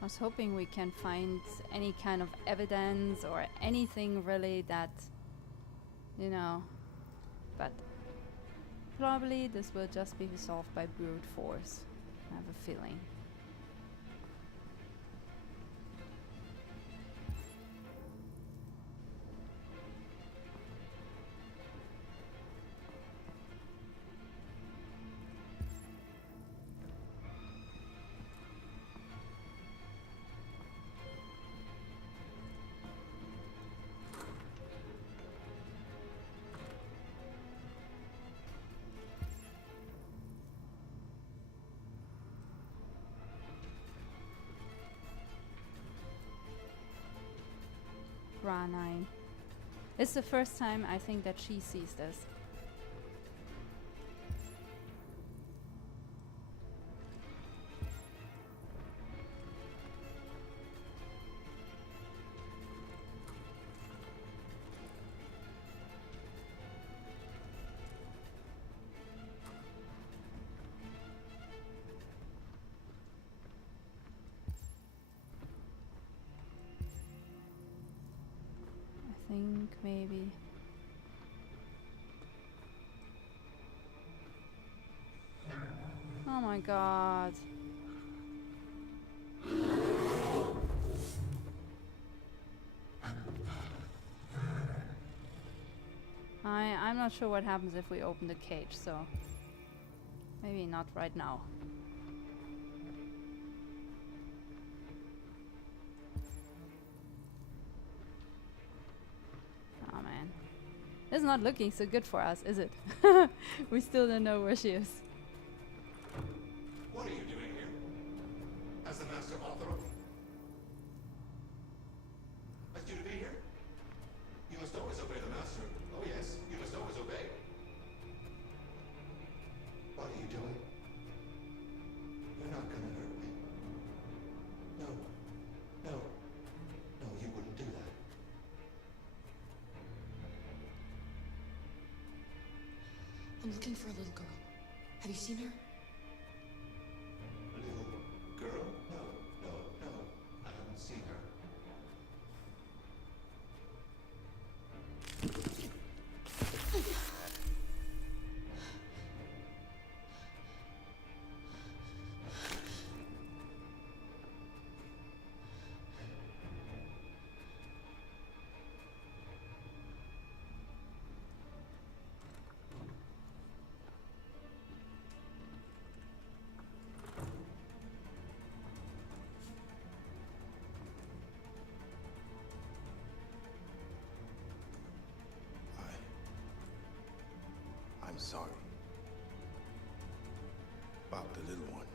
I was hoping we can find any kind of evidence or anything really that, you know, but probably this will just be resolved by brute force. I have a feeling. Ra9. It's the first time I think that she sees this. I think maybe. my god. I'm not sure what happens if we open the cage, so maybe not right now. Oh man. It's not looking so good for us, is it? We still don't know where she is. What are you doing here? As the Master Author? Asked you to be here? You must always obey the Master. Oh yes, you must always obey. What are you doing? You're not gonna hurt me. No. No. No, you wouldn't do that. I'm looking for a little girl. Have you seen her? Little girl? No, no, no. I haven't seen her. I'm sorry. About the little one.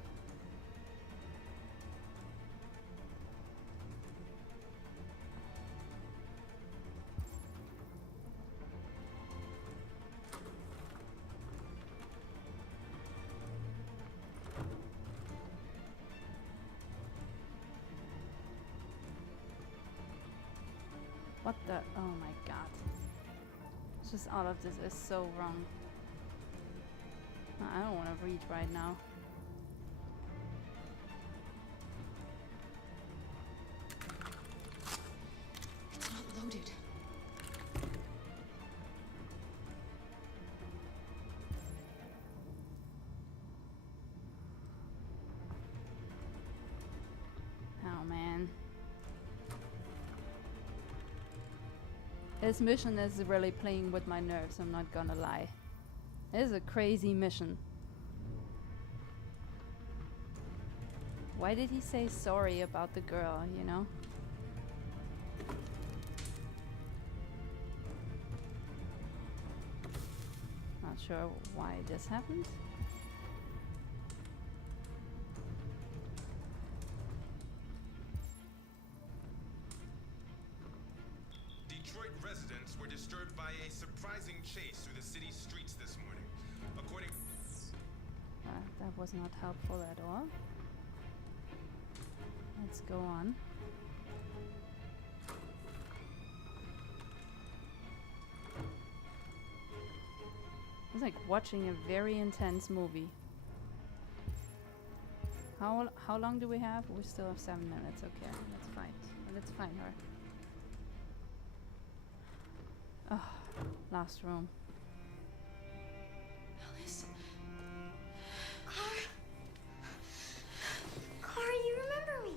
What the? Oh my god. Just all of this is so wrong. I don't want to read right now. It's not loaded. Oh man. This mission is really playing with my nerves, I'm not gonna lie. It is a crazy mission. Why did he say sorry about the girl, you know? Not sure why this happened. Detroit residents were disturbed by a surprising chase through the city's streets this morning. According... That was not helpful at all. Let's go on. It's like watching a very intense movie. How long do we have? We still have 7 minutes. Okay, let's find. Let's find her. Oh, last room. Alice. Clara, you remember me.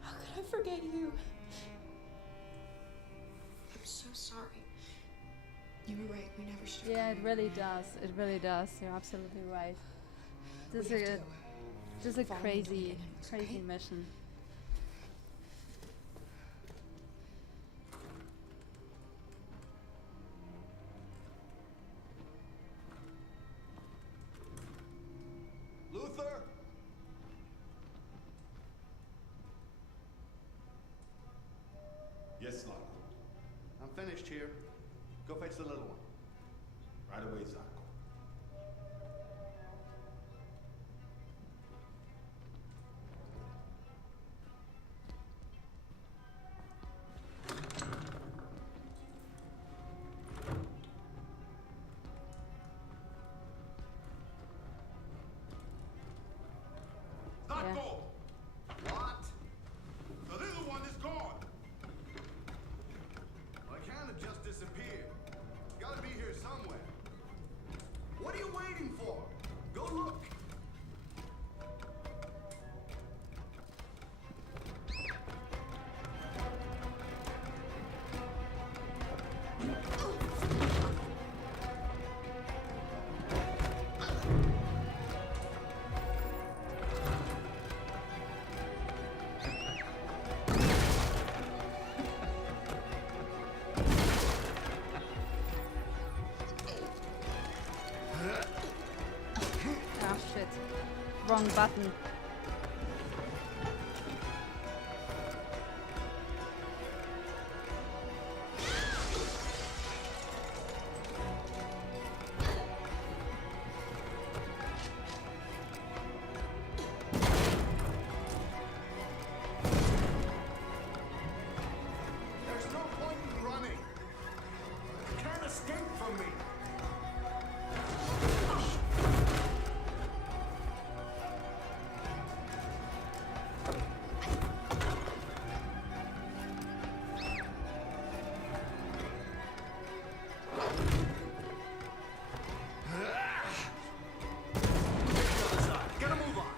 How could I forget you? I'm so sorry. You were right. We never should have. Yeah, it really does. It really does. You're absolutely right. This is a crazy mission. Luther? Yes, Lock. I'm finished here. Go fetch the little one. Right away, Zach. Yeah. What? The little one is gone. Well, it can't have just disappeared. Gotta wrong button. There's no point in running. You can't escape from me.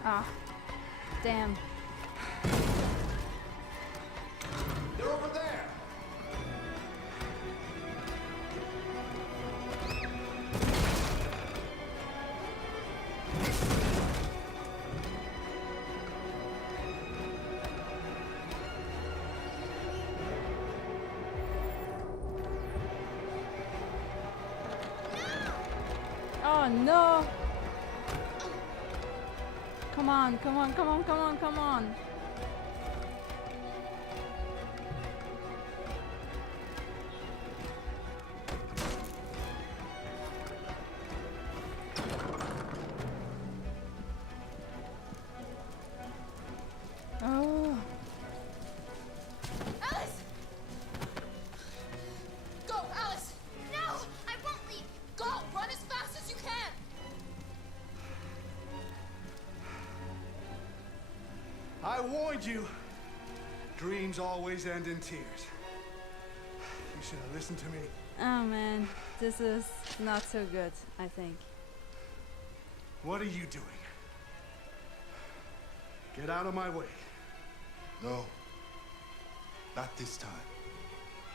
Ah, damn. They're over there. Oh no! Come on, come on, come on, come on, come on! Oh. Alice! Go, Alice! No! I won't leave! Go! Run as fast as you can! I warned you. Dreams always end in tears. You should have listened to me. Oh man, this is not so good, I think. What are you doing? Get out of my way. No. Not this time.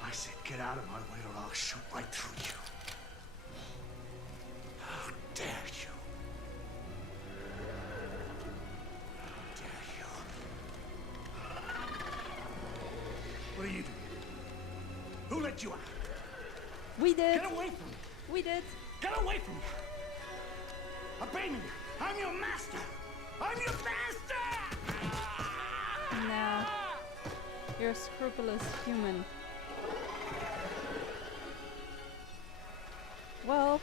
I said get out of my way or I'll shoot right through you. How dare you? How dare you? What are you doing? Who let you out? We did! Get away from me! We did! Get away from me! Obey me! I'm your master! I'm your master! No. You're a scrupulous human. Well,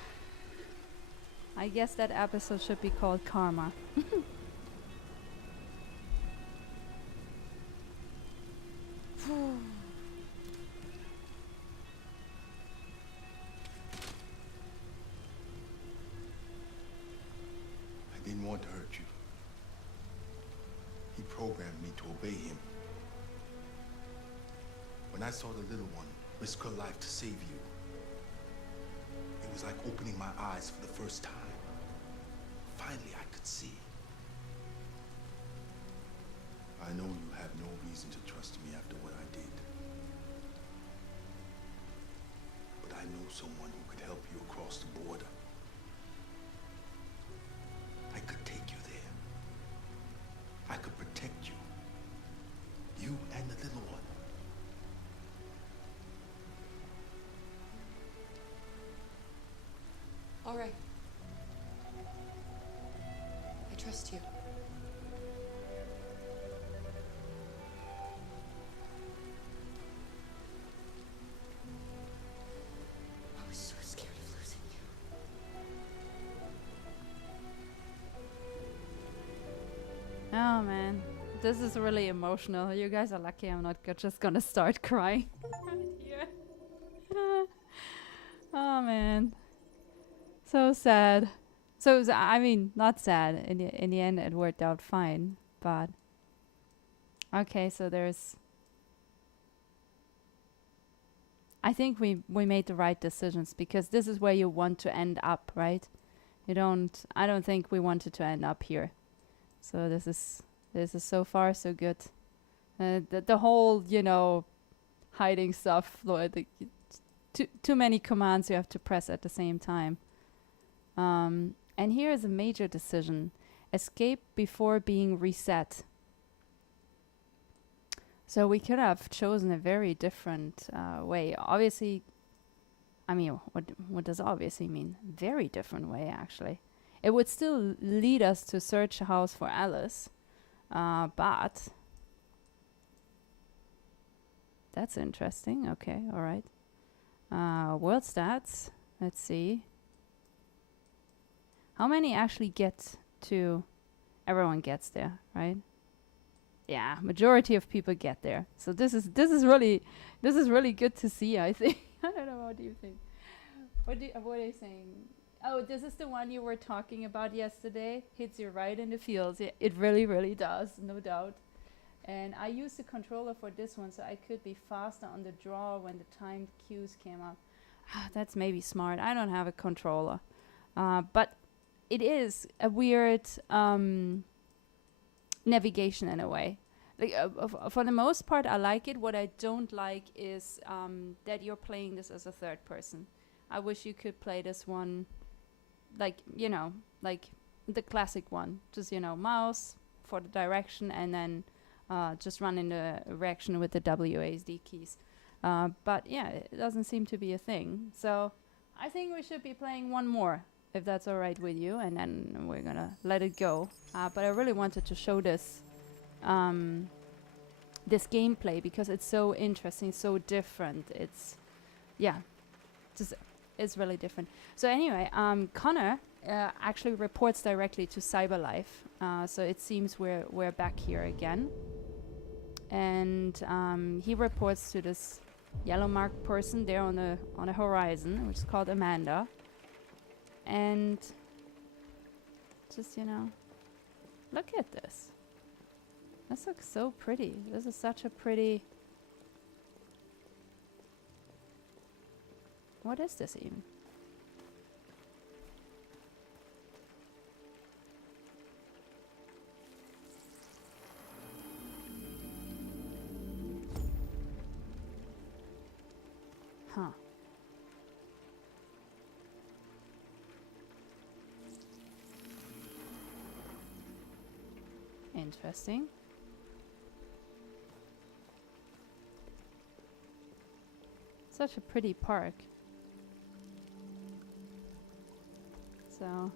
I guess that episode should be called Karma. I didn't want to hurt you. He programmed me to obey him. When I saw the little one risk her life to save you, it was like opening my eyes for the first time. Finally, I could see. I know you have no reason to trust me after what I did. But I know someone who could help you across the border. I could take you there. I could protect you. You and the little one. All right. I trust you. I was so scared of losing you. Oh man, this is really emotional. You guys are lucky I'm not just gonna start crying right here. Oh man, so sad. So I mean, not sad. In the end, it worked out fine. But okay, so there's. I think we made the right decisions because this is where you want to end up, right? You don't. I don't think we wanted to end up here. So this is so far so good. The whole, you know, hiding stuff, like too many commands you have to press at the same time. And here is a major decision: escape before being reset. So we could have chosen a very different way. Obviously, I mean, what does obviously mean? Very different way, actually. It would still lead us to search a house for Alice, but that's interesting. Okay, all right. World stats. Let's see. How many actually get to? Everyone gets there, right? Yeah, majority of people get there. So this is really good to see. I think. I don't know. What do you think? What are you saying? Oh, this is the one you were talking about yesterday. Hits you right in the feels. Yeah, it really does, no doubt. And I used the controller for this one, so I could be faster on the draw when the timed cues came up. That's maybe smart. I don't have a controller, but it is a weird navigation in a way. Like for the most part, I like it. What I don't like is that you're playing this as a third person. I wish you could play this one, like like the classic one. Just mouse for the direction, and then just run in the direction with the WASD keys. But yeah, it doesn't seem to be a thing. So I think we should be playing one more, if that's all right with you, and then we're gonna let it go. But I really wanted to show this this gameplay because it's so interesting, so different. It's it's really different. So anyway, Connor actually reports directly to CyberLife. So it seems we're back here again, and he reports to this yellow marked person there on the horizon, which is called Amanda. And just look at this. This looks so pretty. This is such a pretty. What is this even? Huh. Interesting. Such a pretty park. So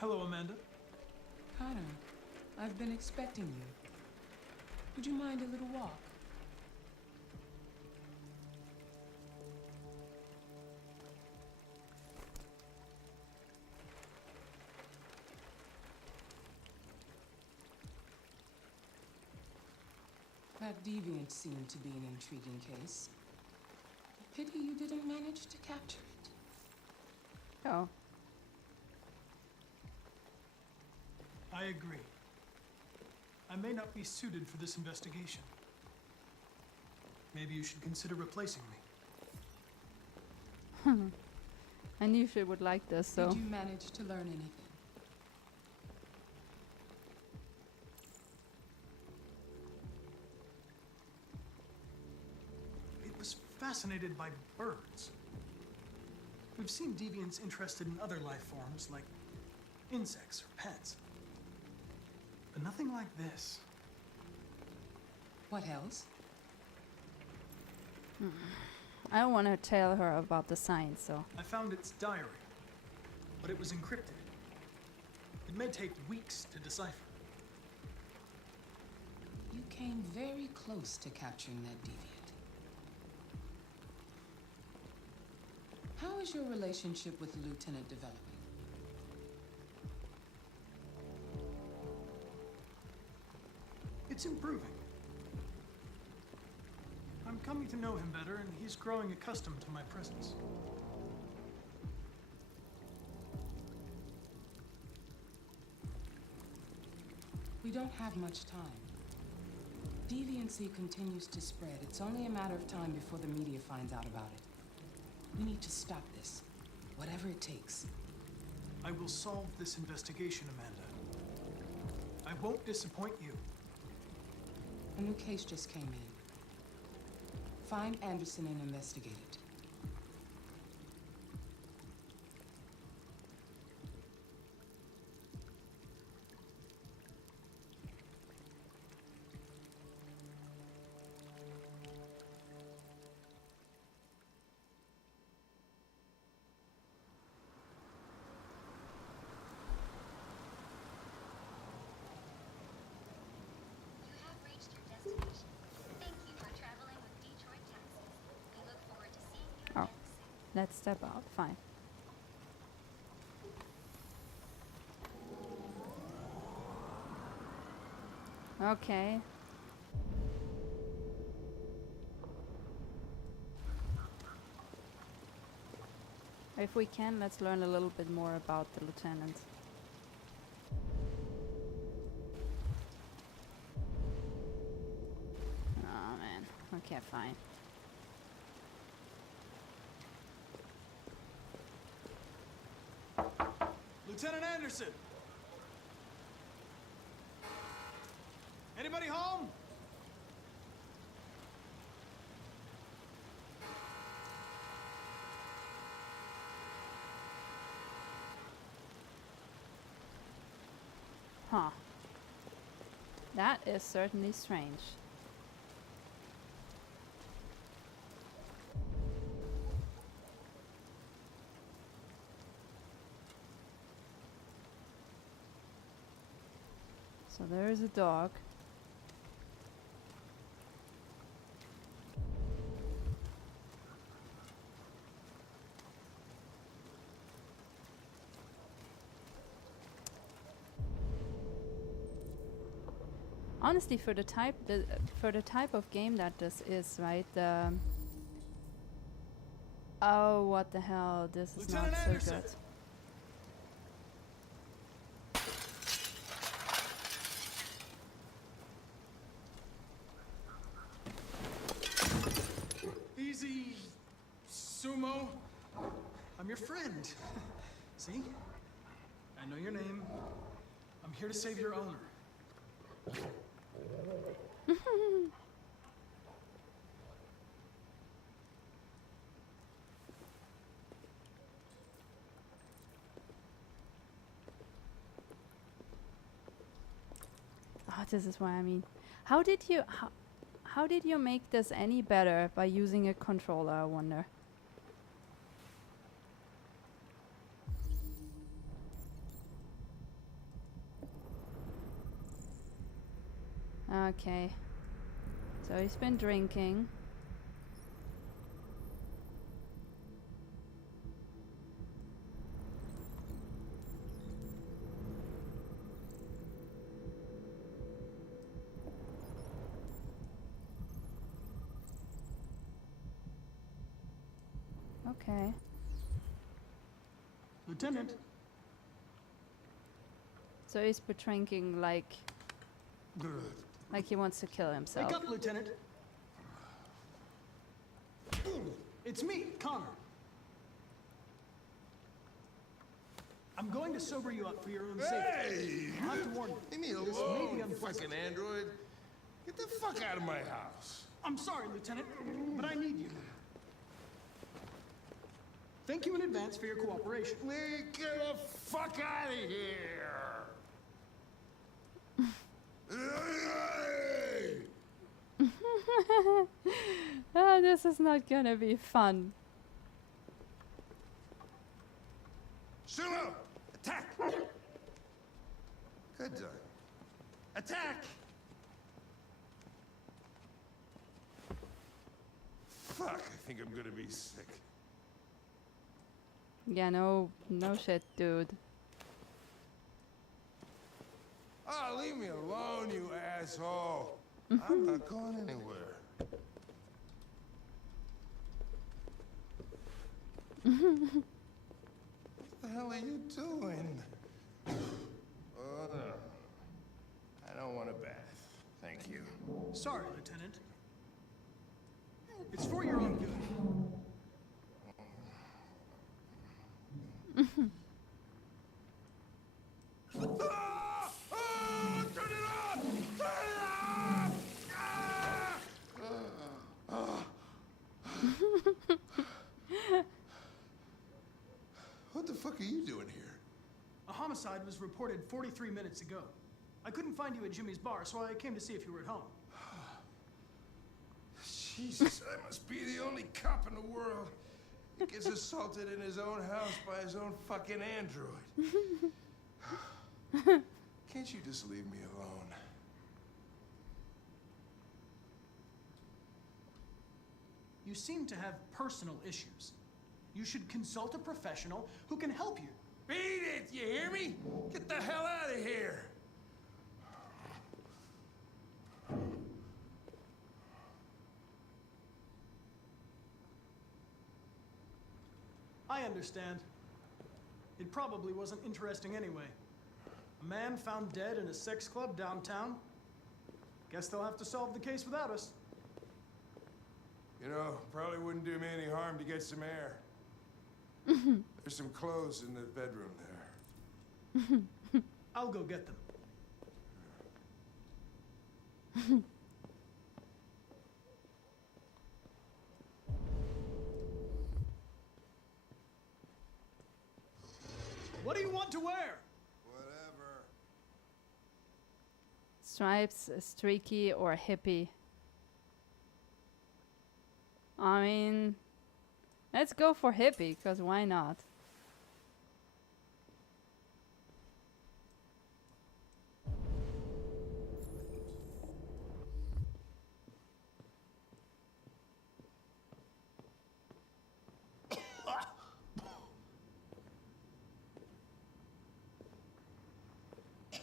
Hello, Amanda. Connor, I've been expecting you. Would you mind a little walk? That deviant seemed to be an intriguing case. Pity you didn't manage to capture it. Oh. I agree. I may not be suited for this investigation. Maybe you should consider replacing me. I knew she would like this, so. Did you manage to learn anything? It was fascinated by birds. We've seen deviants interested in other life forms, like insects or pets. But nothing like this. What else? I don't want to tell her about the science, so. I found its diary, but it was encrypted. It may take weeks to decipher. You came very close to capturing that deviant. How is your relationship with the Lieutenant developing? It's improving. I'm coming to know him better, and he's growing accustomed to my presence. We don't have much time. Deviancy continues to spread. It's only a matter of time before the media finds out about it. We need to stop this, whatever it takes. I will solve this investigation, Amanda. I won't disappoint you. A new case just came in. Find Anderson and investigate it. Oh, let's step out. Fine. Okay. If we can, let's learn a little bit more about the lieutenant. Oh man. Okay, fine. Lieutenant Anderson! Anybody home? Huh. That is certainly strange. So there is a dog. Honestly, for the type of game that this is, right? Oh, what the hell! This is Lieutenant not Anderson. so good. Easy, Sumo. I'm your friend. See? I know your name. I'm here to save your owner. Oh, this is what I mean. How did you make this any better by using a controller, I wonder? Okay. So he's been drinking. Okay. Lieutenant. So he's been drinking like he wants to kill himself. Wake up, Lieutenant. It's me, Connor. I'm going to sober you up for your own safety. Hey! I'll have to warn you. Leave me This may be alone, unpleasant. fucking android. Get the fuck out of my house. I'm sorry, Lieutenant, but I need you. Thank you in advance for your cooperation. Get the fuck out of here! Oh, this is not gonna be fun. Sumo! Attack! Good done. Attack! Fuck, I think I'm gonna be sick. Yeah, no shit, dude. Oh, leave me alone, you asshole. I'm not going anywhere. What the hell are you doing? Oh, no. I don't want a bath. Thank you. Sorry, Lieutenant. It's for your own good. What the fuck are you doing here? A homicide was reported 43 minutes ago. I couldn't find you at Jimmy's bar, so I came to see if you were at home. Jesus, I must be the only cop in the world that gets assaulted in his own house by his own fucking android. Can't you just leave me alone? You seem to have personal issues. You should consult a professional who can help you. Beat it, you hear me? Get the hell out of here! I understand. It probably wasn't interesting anyway. A man found dead in a sex club downtown. Guess they'll have to solve the case without us. You know, probably wouldn't do me any harm to get some air. There's some clothes in the bedroom there. I'll go get them. What do you want to wear? Whatever. Stripes, streaky, or hippie? I mean, let's go for hippie, because why not?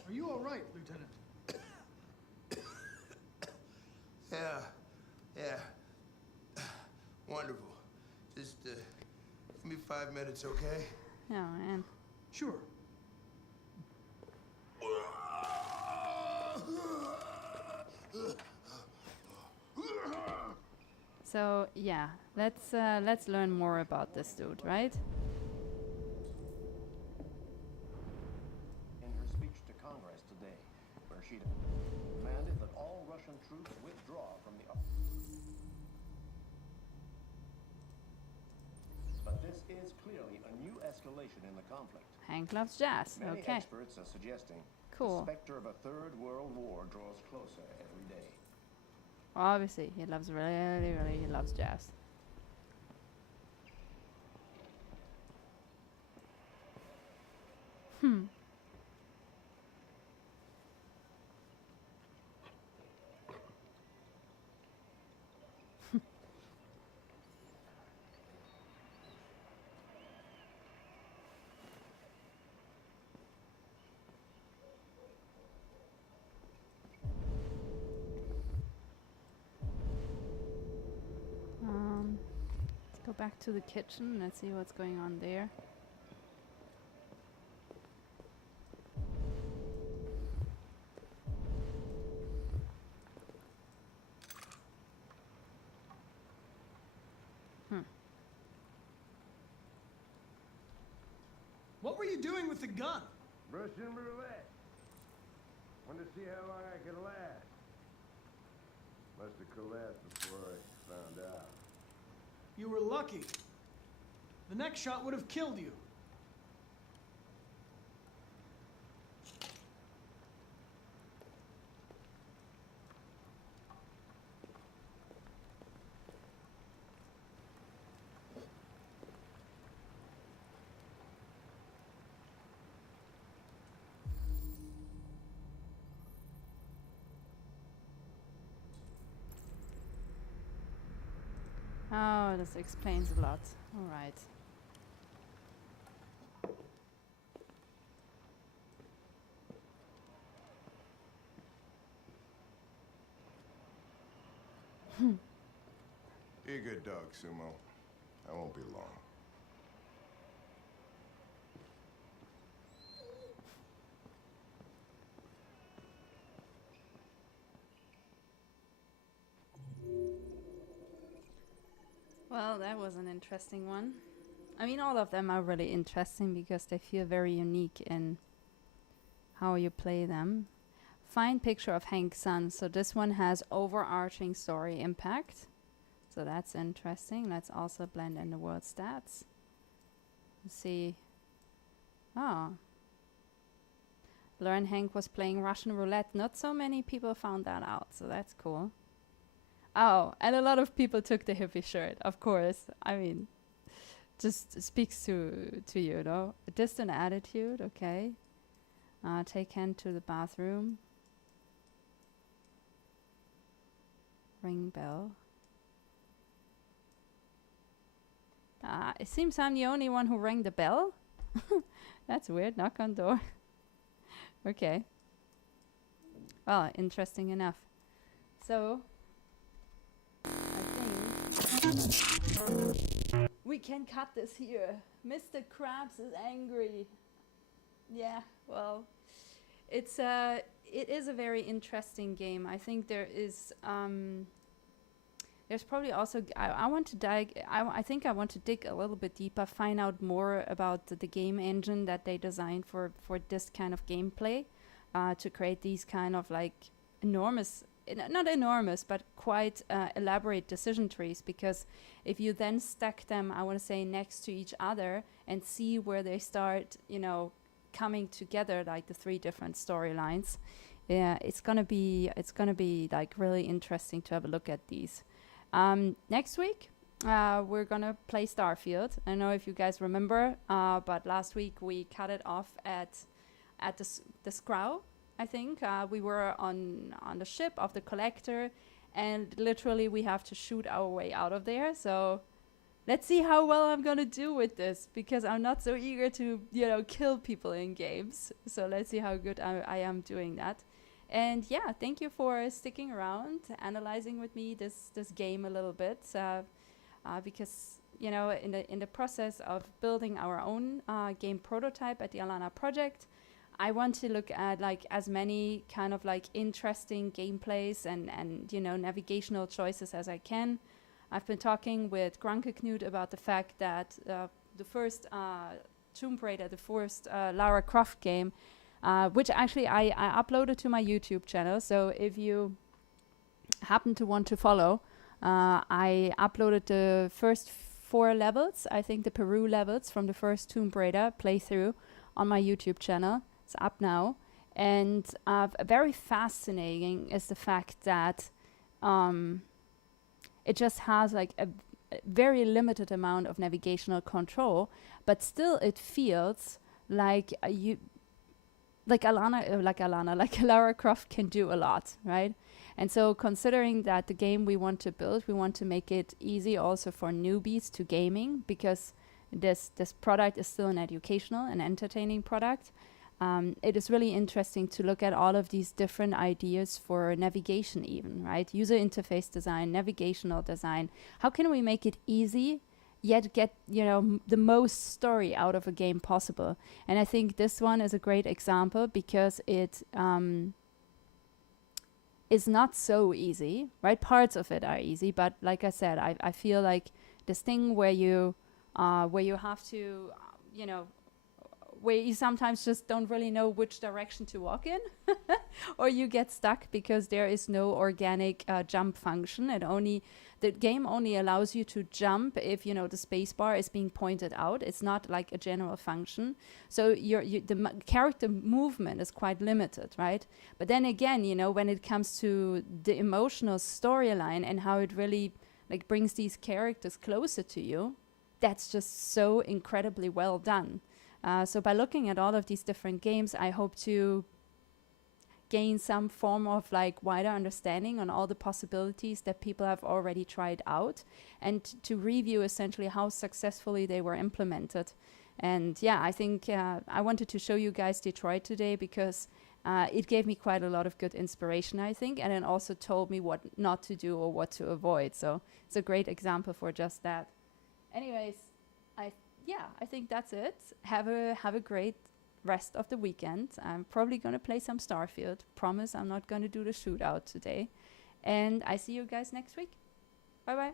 Are you all right, Lieutenant? Yeah. Wonderful. Just give me 5 minutes, okay? Yeah, man. Sure. So yeah, let's learn more about this dude, right? In her speech to Congress today, where she demanded that all Russian troops withdraw from the. But this is clearly a new escalation in the conflict. Hank loves jazz. Many Okay. experts are suggesting Cool. the specter of a third world war draws closer every day. Obviously, he loves he loves jazz. Let's go back to the kitchen. Let's see what's going on there. What were you doing with the gun? Russian roulette. Wanted to see how long I could last. Must have collapsed before I found out. You were lucky. The next shot would have killed you. Oh, this explains a lot. All right. Be a good dog, Sumo. I won't be long. Well, that was an interesting one. I mean, all of them are really interesting because they feel very unique in how you play them. Find picture of Hank's son. So this one has overarching story impact. So that's interesting. Let's also blend in the world stats. Let's see. Oh. Learn Hank was playing Russian roulette. Not so many people found that out, so that's cool. Oh, and a lot of people took the hippie shirt, of course. I mean, just speaks to you, know. A distant attitude, okay. Take hand to the bathroom. Ring bell. It seems I'm the only one who rang the bell. That's weird. Knock on door. Okay. Well, interesting enough. So, I think we can cut this here. Mr. Krabs is angry. Yeah, well, it is a very interesting game. I think there's probably also I think I want to dig a little bit deeper, find out more about the game engine that they designed for this kind of gameplay, to create these kind of like enormous, not enormous, but quite elaborate decision trees. Because if you then stack them, I want to say, next to each other and see where they start, you know, coming together, like the 3 different storylines, yeah, it's gonna be like really interesting to have a look at these. Next week, we're gonna play Starfield. I don't know if you guys remember, but last week we cut it off at the Scrow. I think we were on the ship of the Collector, and literally we have to shoot our way out of there. So let's see how well I'm gonna do with this, because I'm not so eager to, you know, kill people in games. So let's see how good I am doing that. And yeah, thank you for sticking around, analyzing with me this game a little bit, because, you know, in the process of building our own game prototype at the Alana project, I want to look at like as many kind of like interesting gameplays and you know, navigational choices as I can. I've been talking with Grunke Knut about the fact that the first Tomb Raider, the first Lara Croft game, which actually I uploaded to my YouTube channel. So if you happen to want to follow, I uploaded the first 4 levels, I think the Peru levels from the first Tomb Raider playthrough on my YouTube channel. It's up now. And very fascinating is the fact that it just has like a very limited amount of navigational control, but still it feels like like Lara Croft can do a lot, right? And so considering that the game we want to build, we want to make it easy also for newbies to gaming, because this product is still an educational and entertaining product. It is really interesting to look at all of these different ideas for navigation even, right? User interface design, navigational design. How can we make it easy yet get, you know, the most story out of a game possible? And I think this one is a great example, because it is not so easy, right? Parts of it are easy, but like I said, I feel like this thing where you have to, you know, where you sometimes just don't really know which direction to walk in, or you get stuck because there is no organic jump function. The game only allows you to jump if, you know, the space bar is being pointed out. It's not like a general function. So the character movement is quite limited, right? But then again, you know, when it comes to the emotional storyline and how it really like brings these characters closer to you, that's just so incredibly well done. So by looking at all of these different games, I hope to gain some form of like wider understanding on all the possibilities that people have already tried out, and to review essentially how successfully they were implemented. And yeah, I think I wanted to show you guys Detroit today because it gave me quite a lot of good inspiration, I think, and it also told me what not to do or what to avoid. So it's a great example for just that. Anyways, I think that's it. Have a great rest of the weekend. I'm probably going to play some Starfield. Promise I'm not going to do the shootout today. And I see you guys next week. Bye-bye.